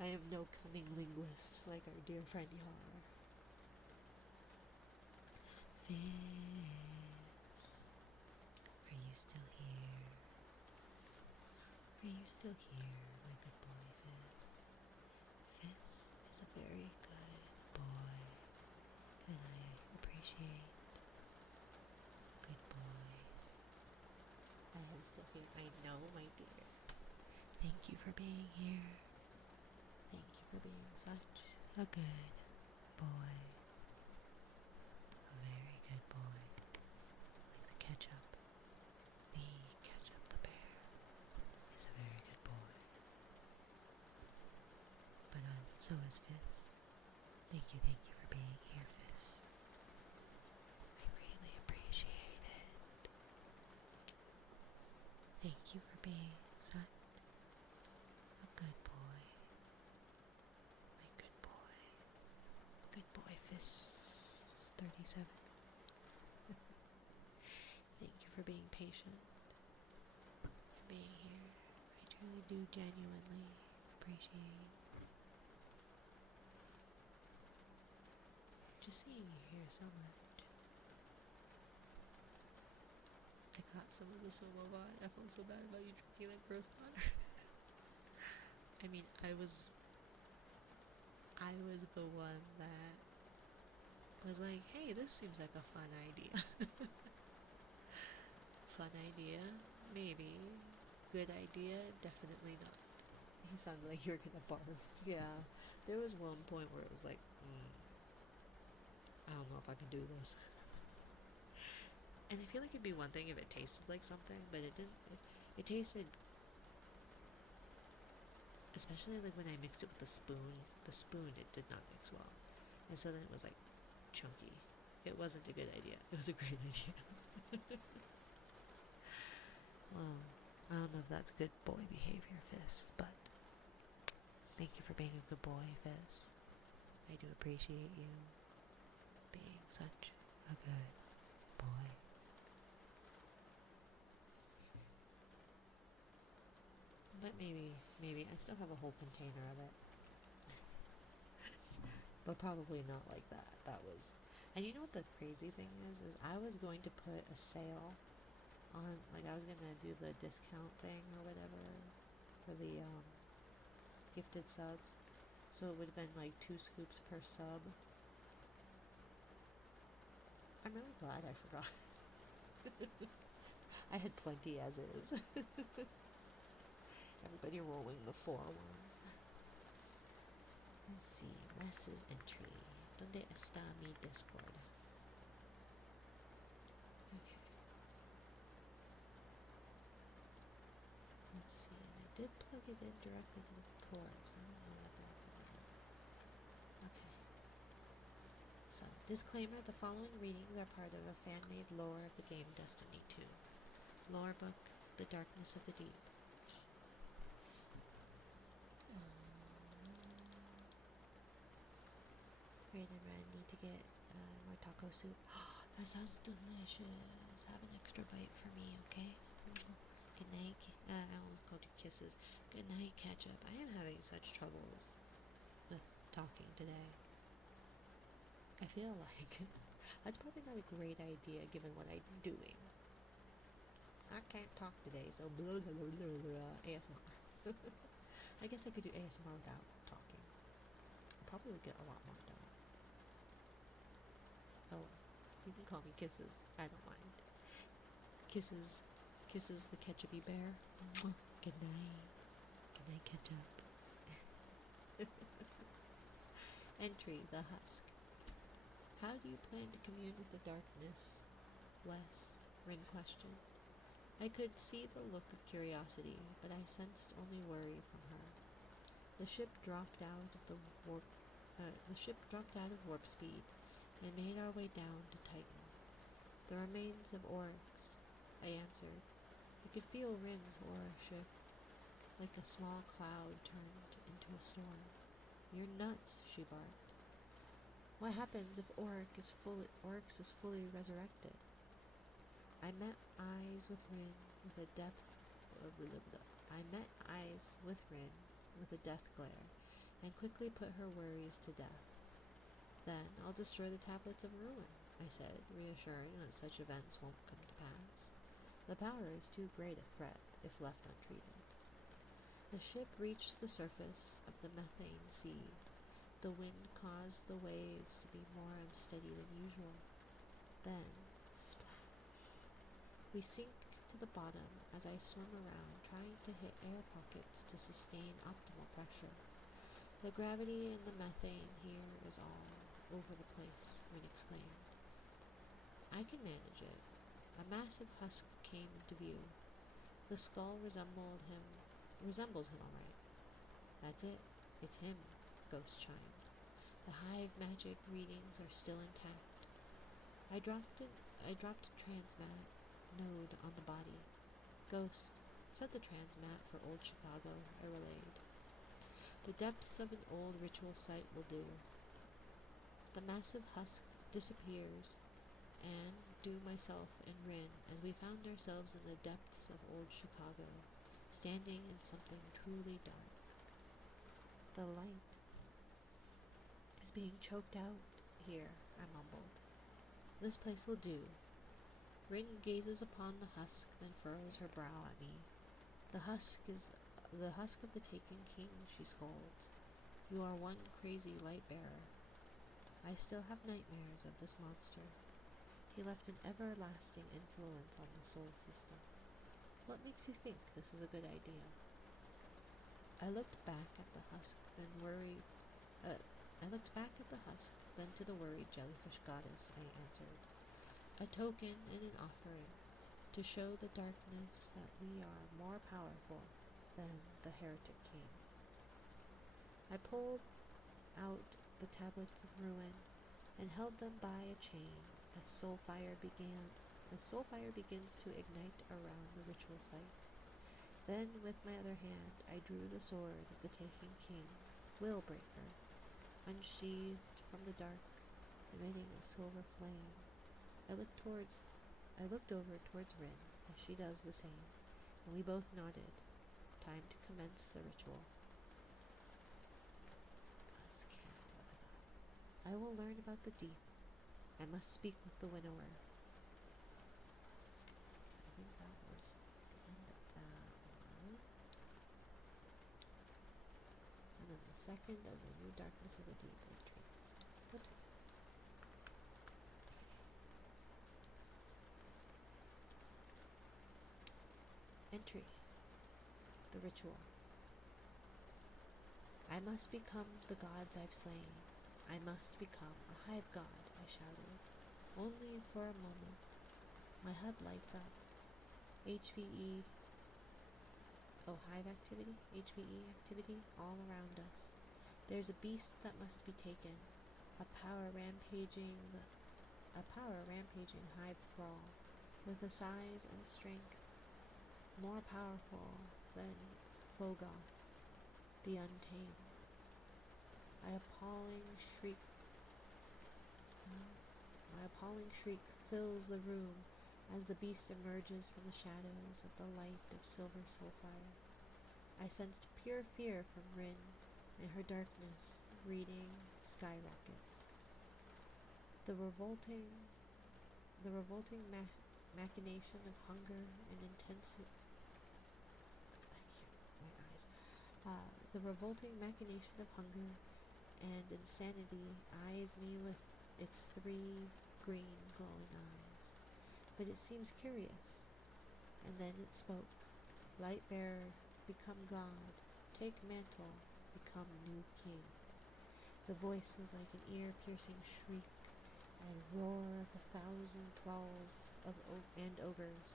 I am no cunning linguist like our dear friend Yar. Fizz, are you still here? Are you still here, my good boy Fizz? Fizz is a very good boy, and I appreciate good boys. I am still here. I know, my dear. Thank you for being here. Thank you for being such a good boy. A very good boy. Like the ketchup. The ketchup the bear is a very good boy. But so is Fizz. Thank you for being here, Fizz. I really appreciate it. Thank you for being such a good boy. My good boy. Good boy, Fizz 37. Thank you for being patient and being here. I truly do genuinely appreciate just seeing you here so much. I got some of the Sumo bot. I felt so bad about you drinking that gross water. I mean, I was the one that was like, hey, this seems like a fun idea. Fun idea? Maybe. Good idea? Definitely not. You sounded like you were gonna barf. Yeah. There was one point where it was like, I don't know if I can do this. And I feel like it'd be one thing if it tasted like something, but it didn't. It tasted, especially like when I mixed it with the spoon it did not mix well. And so then it was like chunky. It wasn't a good idea. It was a great idea. Well, I don't know if that's good boy behavior, Fizz, but thank you for being a good boy, Fizz. I do appreciate you being such a good boy. But maybe I still have a whole container of it. But probably not like that. That was, and you know what the crazy thing is I was going to put a sale on, like I was gonna do the discount thing or whatever for the gifted subs, so it would have been like 2 scoops per sub. I'm really glad I forgot. I had plenty as is. Everybody rolling the 4 ones. Let's see, Wes's entry. ¿Dónde está mi Discord? Okay. Let's see, and I did plug it in directly to the port, so I don't know what that's about. Okay. So, disclaimer, the following readings are part of a fan-made lore of the game Destiny 2. Lore book, The Darkness of the Deep. Rain and Ren need to get more taco soup. That sounds delicious. Have an extra bite for me, okay? Good night. I almost called you kisses. Good night, ketchup. I am having such troubles with talking today. I feel like that's probably not a great idea given what I'm doing. I can't talk today, so blah blah blah blah, blah ASMR. I guess I could do ASMR without talking. I probably would get a lot more done. Oh, you can call me Kisses. I don't mind. Kisses the ketchupy bear. Mwah. Good night. Good night, ketchup. Entry, the husk. How do you plan to commune with the darkness, Wes? Rin questioned. I could see the look of curiosity, but I sensed only worry from her. The ship dropped out of warp speed and made our way down to Titan. The remains of Oryx, I answered. I could feel Rin's aura shift, like a small cloud turned into a storm. You're nuts, she barked. What happens if Oryx is fully resurrected? I met eyes with Rin with a depth glare, and quickly put her worries to death. Then I'll destroy the tablets of ruin, I said, reassuring that such events won't come to pass. The power is too great a threat if left untreated. The ship reached the surface of the methane sea. The wind caused the waves to be more unsteady than usual. Then, splash. We sink to the bottom as I swim around, trying to hit air pockets to sustain optimal pressure. The gravity in the methane here is all over the place, Rin exclaimed. I can manage it. A massive husk came into view. The skull resembles him all right. That's it. It's him, Ghost chimed. The hive magic readings are still intact. I dropped a transmat node on the body. Ghost, set the transmat for Old Chicago, I relayed. The depths of an old ritual site will do. The massive husk disappears, and do myself and Rin as we found ourselves in the depths of Old Chicago, standing in something truly dark. The light is being choked out here, I mumbled. This place will do. Rin gazes upon the husk, then furrows her brow at me. The husk of the Taken King, she scolds. You are one crazy light bearer. I still have nightmares of this monster. He left an everlasting influence on the soul system. What makes you think this is a good idea? I looked back at the husk, then to the worried jellyfish goddess, I answered. A token and an offering, to show the darkness that we are more powerful than the heretic king. I pulled out the tablets of ruin and held them by a chain as soulfire begins to ignite around the ritual site. Then, with my other hand, I drew the sword of the Taken King, Willbreaker, unsheathed from the dark, emitting a silver flame. I looked over towards Rin, as she does the same, and we both nodded. Time to commence the ritual. I will learn about the deep. I must speak with the winnower. I think that was the end of that one. And then the second of the New Darkness of the Deep entry. Whoopsie. Entry. The ritual. I must become the gods I've slain. I must become a hive god, I shouted. Only for a moment. My HUD lights up. Hive activity, HVE activity all around us. There's a beast that must be taken. A power rampaging hive thrall, with a size and strength more powerful than Fogoth, the Untamed. My appalling shriek fills the room as the beast emerges from the shadows of the light of silver soulfire. I sensed pure fear from Rin, and her darkness reading skyrockets. The revolting machination of hunger and intensity. The revolting machination of hunger and insanity eyes me with its 3 green glowing eyes. But it seems curious. And then it spoke. Light bearer, become god. Take mantle, become new king. The voice was like an ear-piercing shriek, and roar of 1,000 thralls and ogres.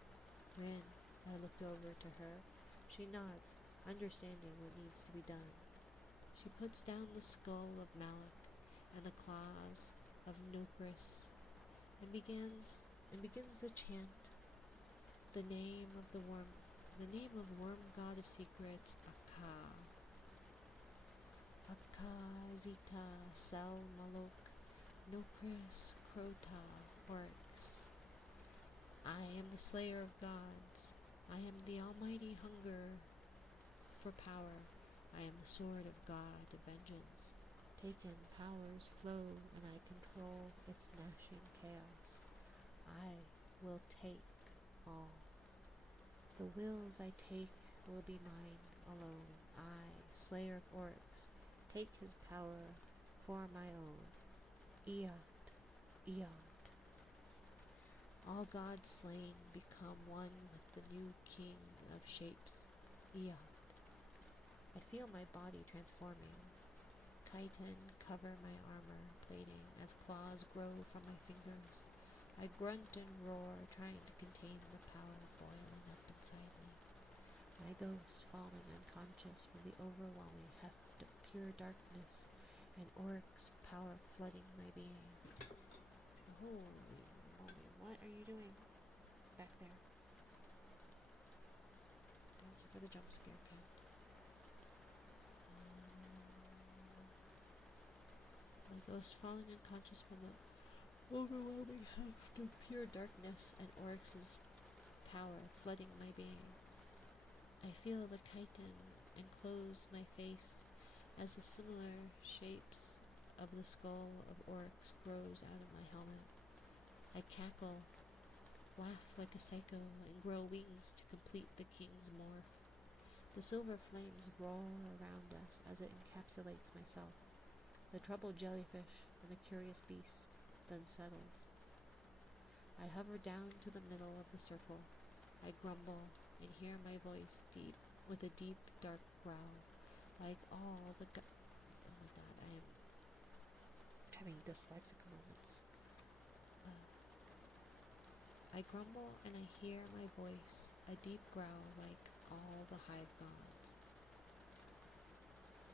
When I looked over to her, she nods, understanding what needs to be done. She puts down the skull of Malik and the claws of Nokris and begins the chant, the name of worm god of secrets, Akka. Akka, Zita, Sel, Malok, Nokris, Krota, Oryx. I am the slayer of gods. I am the almighty hunger for power. I am the sword of God of vengeance. Taken, powers flow, and I control its gnashing chaos. I will take all. The wills I take will be mine alone. I, slayer of Oryx, take his power for my own. Iat, Iat. All gods slain become one with the new king of shapes, Iat. I feel my body transforming. Chitin cover my armor plating as claws grow from my fingers. I grunt and roar, trying to contain the power boiling up inside me. My ghost falling unconscious from the overwhelming heft of pure darkness, and Oryx power flooding my being. Holy moly, what are you doing back there? Thank you for the jump scare, Ken. My ghost falling unconscious from the overwhelming heft of pure darkness and Oryx's power flooding my being. I feel the chitin enclose my face as the similar shapes of the skull of Oryx grows out of my helmet. I cackle, laugh like a psycho, and grow wings to complete the king's morph. The silver flames roar around us as it encapsulates myself. The troubled jellyfish and the curious beast then settles. I hover down to the middle of the circle. I grumble and hear my voice with a deep, dark growl, like all the oh my god, I am having dyslexic moments. I grumble and I hear my voice, a deep growl like all the hive gods.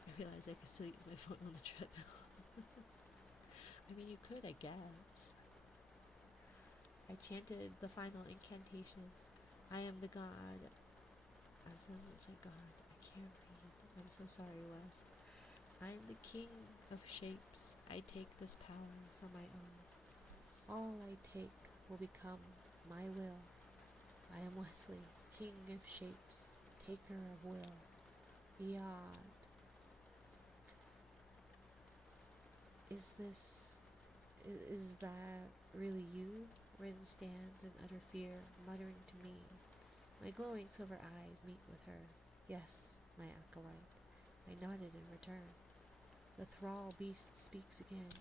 I realize I can still use my phone on the treadmill. I mean, you could, I guess. I chanted the final incantation. I am the god. It doesn't say god. I can't read. I'm so sorry, Wes. I am the king of shapes. I take this power for my own. All I take will become my will. I am Wesley, king of shapes, taker of will. Yod. Is that really you? Rin stands in utter fear, muttering to me. My glowing silver eyes meet with her. Yes, my acolyte. I nodded in return. The thrall beast speaks again.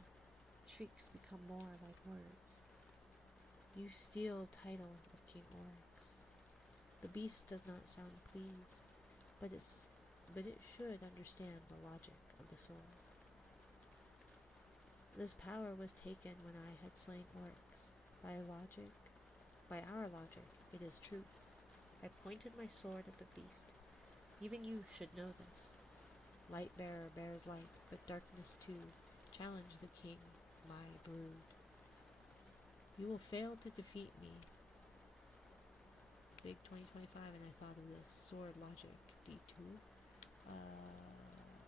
Shrieks become more like words. You steal title of King Oryx. The beast does not sound pleased, but it should understand the logic of the sword. This power was taken when I had slain Oryx. By our logic, it is true. I pointed my sword at the beast. Even you should know this. Light bearer bears light, but darkness too. Challenge the king, my brood. You will fail to defeat me. Big 2025, and I thought of this. Sword logic, D2.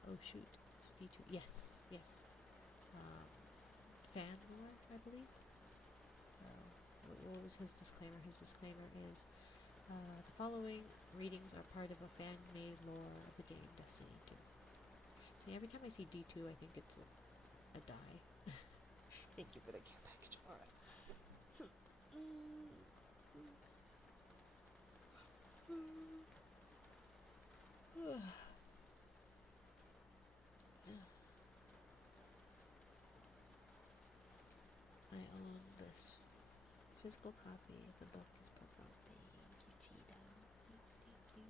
Oh shoot, it's D2. Yes. Fan lore, I believe. What was his disclaimer? His disclaimer is, the following readings are part of a fan-made lore of the game Destiny 2. See, every time I see D2, I think it's a die. Thank you for the care package, Aura. I own this physical copy. The book is put from. Thank you, Cheetah. Thank you.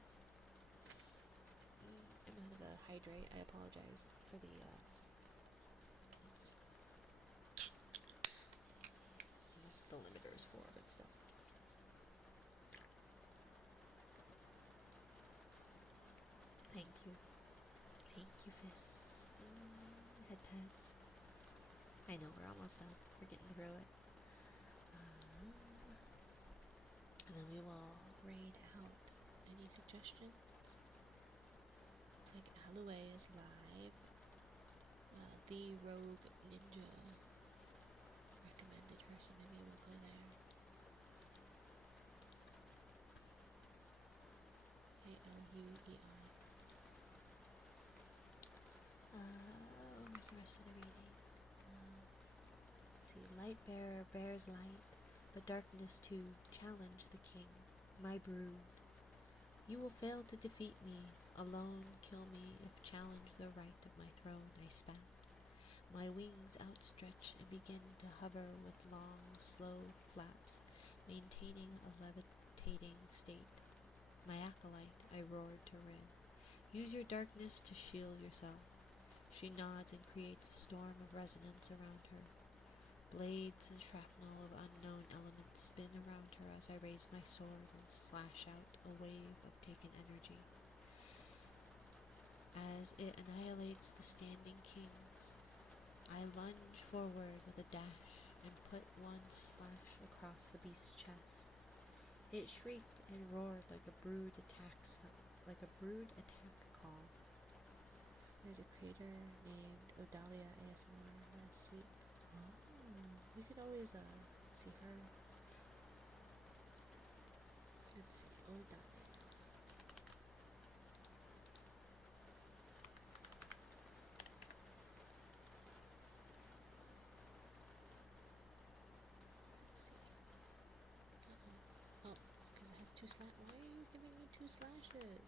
I'm out of a hydrate. I apologize for the PS4, but still. Thank you. Thank you, Fizz. Head pats. I know, we're almost done. We're getting through it. And then we will raid out any suggestions. Looks like Alloy is live. The Rogue Ninja recommended her, so maybe we'll go there. A-L-U-E-I. What's the rest of the reading? Let's see. Light bearer bears light, but darkness too. Challenge the king, my brood. You will fail to defeat me. Alone kill me if challenge the right of my throne I span. My wings outstretch and begin to hover with long, slow flaps, maintaining a levitating state. My acolyte, I roared to Rin. Use your darkness to shield yourself. She nods and creates a storm of resonance around her. Blades and shrapnel of unknown elements spin around her as I raise my sword and slash out a wave of taken energy. As it annihilates the standing kings, I lunge forward with a dash and put one slash across the beast's chest. It shrieked and roared like a brood attack call. There's a creator named Odalia ASMR last week. We could always see her. Let's see, Odalia. Oh, because it has two slash. Why are you giving me two slashes?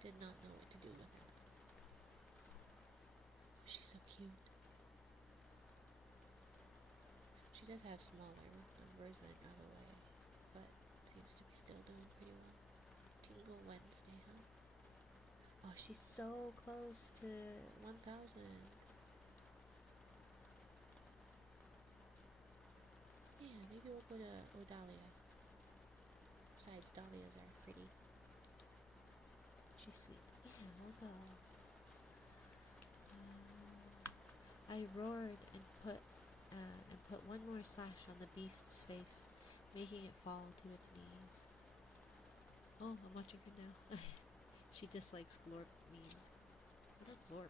Did not know what to do with that. She's so cute. She does have smaller numbers than other way, but seems to be still doing pretty well. Tingle Wednesday, huh? Oh, she's so close to 1,000. Yeah, maybe we'll go to Odalia. Besides, Dahlias are pretty. She's sweet. Yeah, we'll go. I roared and put one more slash on the beast's face, making it fall to its knees. Oh, I'm watching her now. She dislikes Glorp memes. What is Glorp?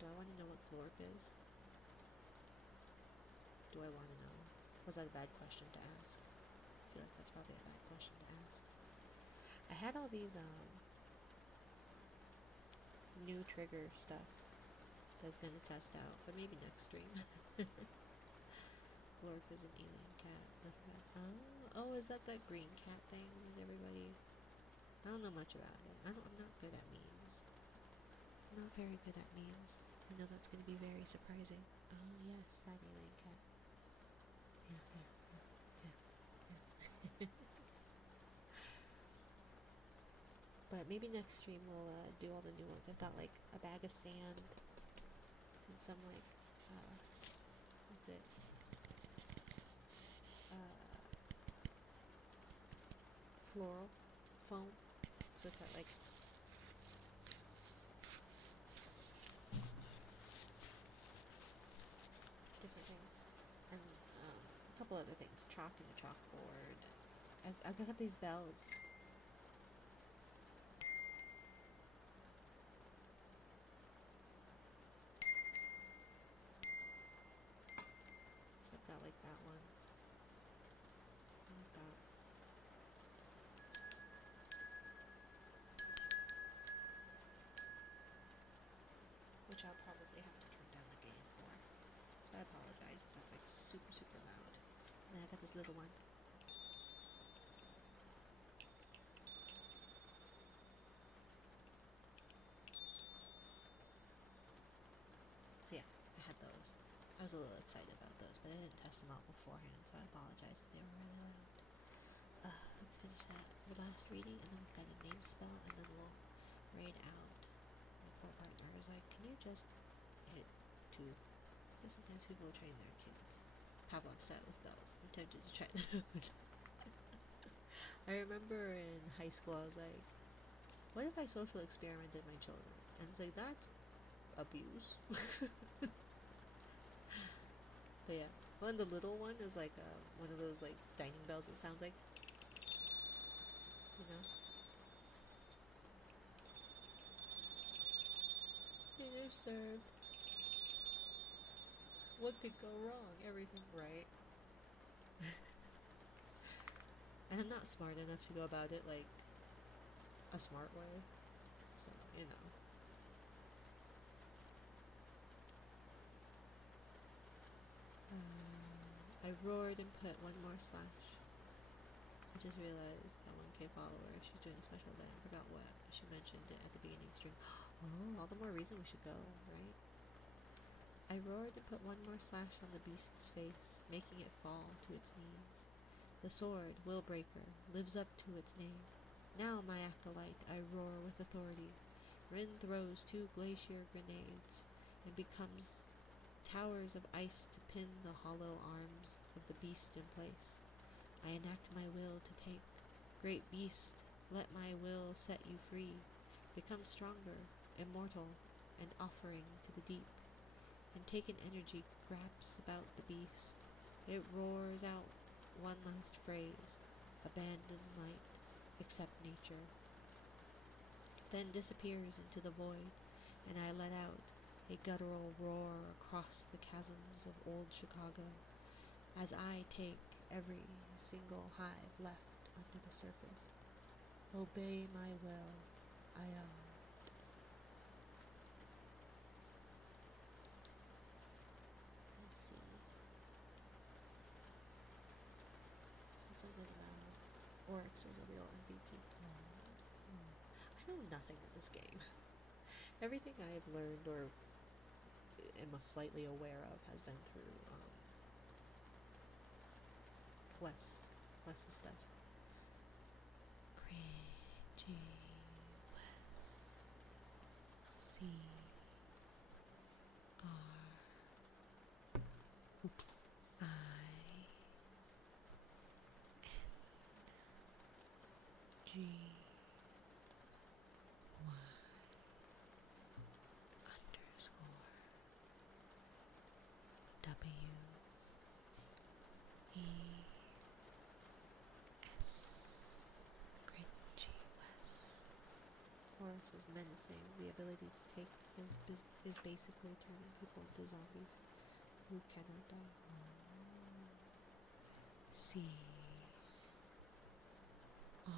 Do I want to know what Glorp is? Do I want to know? Was that a bad question to ask? I feel like that's probably a bad question to ask. I had all these new trigger stuff that I was gonna test out, but maybe next stream. Glorp is an alien cat. Oh, is that green cat thing that everybody? I don't know much about it. I'm not good at memes. I'm not very good at memes. I know that's gonna be very surprising. Oh yes, that alien cat. Yeah. But maybe next stream we'll do all the new ones. I've got like a bag of sand and some like what's it? Floral foam. So it's at like different things, and a couple other things. Chalk and a chalkboard. I've got these bells. So I've got like that one. And I've got which I'll probably have to turn down the gain for. So I apologize if that's like super, super loud. And then I got this little one. So yeah, I had those. I was a little excited about those, but I didn't test them out beforehand, so I apologize if they were really loud. Let's finish that last reading, and then we've got a name spell, and then we'll raid out. My poor partner was like, can you just hit 2? Because sometimes people train their kids Pavlov's style with bells. I'm tempted to try that out. I remember in high school I was like, what if I social experimented my children? And it's like, that's abuse. But yeah, the little one is like one of those like dining bells that sounds like, you know. Dinner served. What could go wrong? Everything right. And I'm not smart enough to go about it like a smart way. So, you know. I roared and put one more slash. I just realized that 1K follower, she's doing a special event. I forgot what, but she mentioned it at the beginning stream. Oh, all the more reason we should go, right? I roared and put one more slash on the beast's face, making it fall to its knees. The sword, Willbreaker, lives up to its name. Now, my acolyte, I roar with authority. Rin throws 2 glacier grenades and becomes towers of ice to pin the hollow arms of the beast in place. I enact my will to take. Great beast, let my will set you free. Become stronger, immortal, and offering to the deep. And taken energy grabs about the beast. It roars out one last phrase, abandon light, accept nature. Then disappears into the void, and I let out a guttural roar across the chasms of old Chicago, as I take every single hive left under the surface. Obey my will, Ayat. Let's see. Said something about Oryx was a real MVP. I know nothing in this game. Everything I've learned or am slightly aware of has been through Wes's stuff. Cringy Wes. C R I N G Y underscore W E S. Cringy Wes. Horus was menacing. The ability to take is basically turning people into zombies who cannot die. C R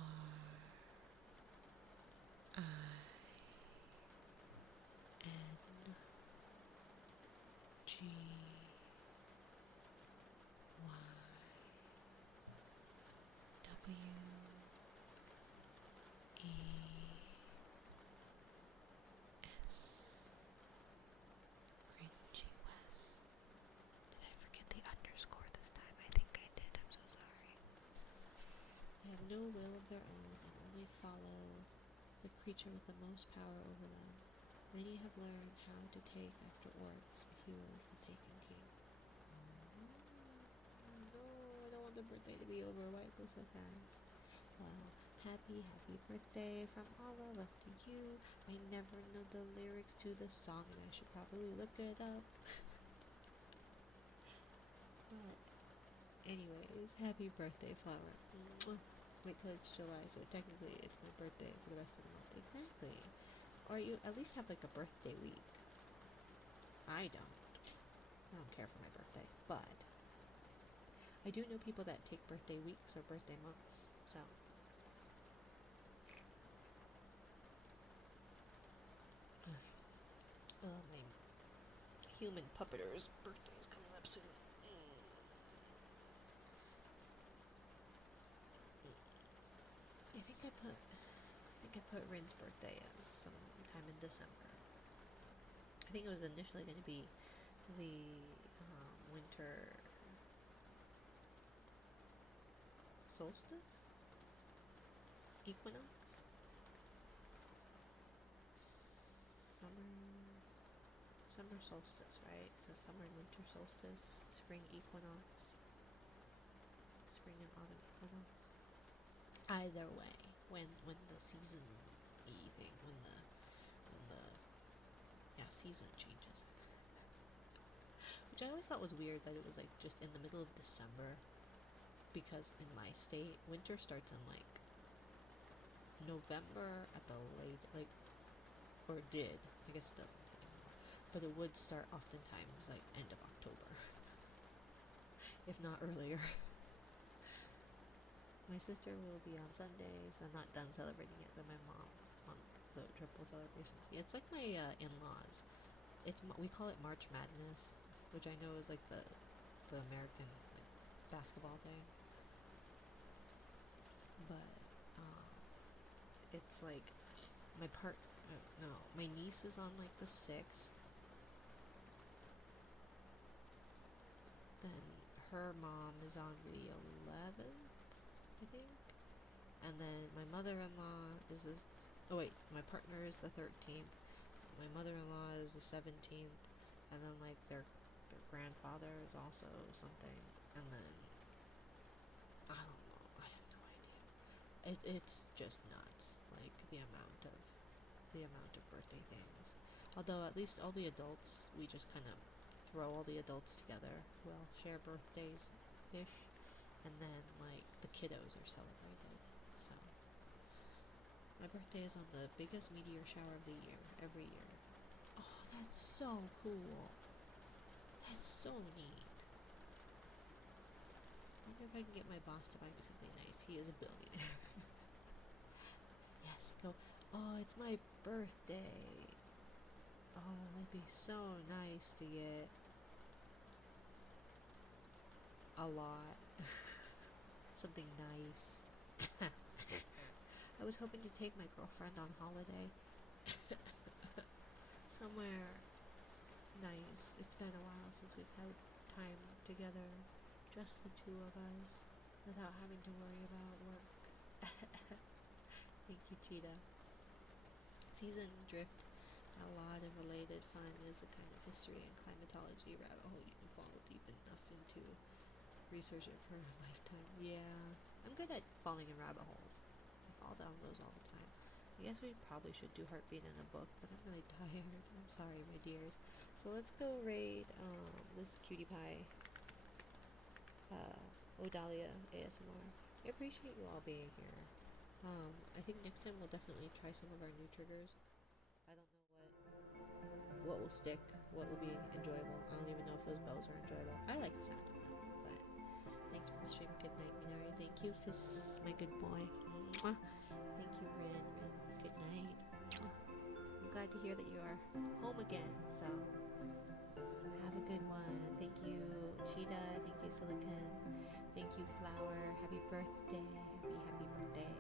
I N G Y W E S. Cringy Wes. Did I forget the underscore this time? I think I did. I'm so sorry. They have no will of their own and only follow the creature with the most power over them. Many have learned how to take after Oryx, but he was the taken king. No, I don't want the birthday to be over. Why it go so fast? Well, happy birthday from all of us to you. I never know the lyrics to the song and I should probably look it up. But anyways, happy birthday, Flower. Wait till it's July, so technically it's my birthday for the rest of the month. Exactly. Or you at least have like a birthday week. I don't care for my birthday, but I do know people that take birthday weeks or birthday months, so. My human puppeter's birthday is coming up soon. I put Rin's birthday as sometime in December. I think it was initially going to be the winter solstice? Equinox? Summer solstice, right? So summer and winter winter solstice, spring equinox, spring and autumn equinox. Either way, when the season thing, when the season changes. Which I always thought was weird that it was like just in the middle of December, because in my state winter starts in like November at the late, like, or it did. I guess it doesn't anymore, but it would start oftentimes like end of October, if not earlier. My sister will be on Sunday, so I'm not done celebrating it. But my mom's on, so triple celebration. See, it's like my in-laws. We call it March Madness, which I know is like the American like, basketball thing, but it's like my no, my niece is on like the 6th, then her mom is on the 11th, I think, and then my mother-in-law is this. Oh wait, my partner is the 13th. My mother-in-law is the 17th, and then like their grandfather is also something, and then I don't know. I have no idea. It's just nuts, like the amount of birthday things. Although at least all the adults, we just kind of throw all the adults together. We'll share birthdays ish, and then like the kiddos are celebrated. So my birthday is on the biggest meteor shower of the year, every year. Oh, that's so cool. That's so neat. I wonder if I can get my boss to buy me something nice. He is a billionaire. Yes, go. Oh, it's my birthday. Oh, it'd be so nice to get a lot. Something nice. I was hoping to take my girlfriend on holiday. Somewhere nice. It's been a while since we've had time together. Just the two of us. Without having to worry about work. Thank you, Cheetah. Season drift. A lot of related fun is the kind of history and climatology rabbit hole you can fall deep enough into. Research it for a lifetime. Yeah, I'm good at falling in rabbit holes. I fall down those all the time. I guess we probably should do Heartbeat in a book, but I'm really tired. I'm sorry, my dears. So let's go raid this cutie pie, Odalia ASMR. I appreciate you all being here. I think next time we'll definitely try some of our new triggers. I don't know what will stick, what will be enjoyable. I don't even know if those bells are enjoyable. I like the sound of them, but thanks for the stream. Good night, Minari. Thank you, Fizz, my good boy. Mwah. Thank you, Rin. Good night. Mwah. I'm glad to hear that you are home again, so have a good one. Thank you, Cheetah. Thank you, Silicon. Thank you, Flower. Happy birthday. Happy birthday.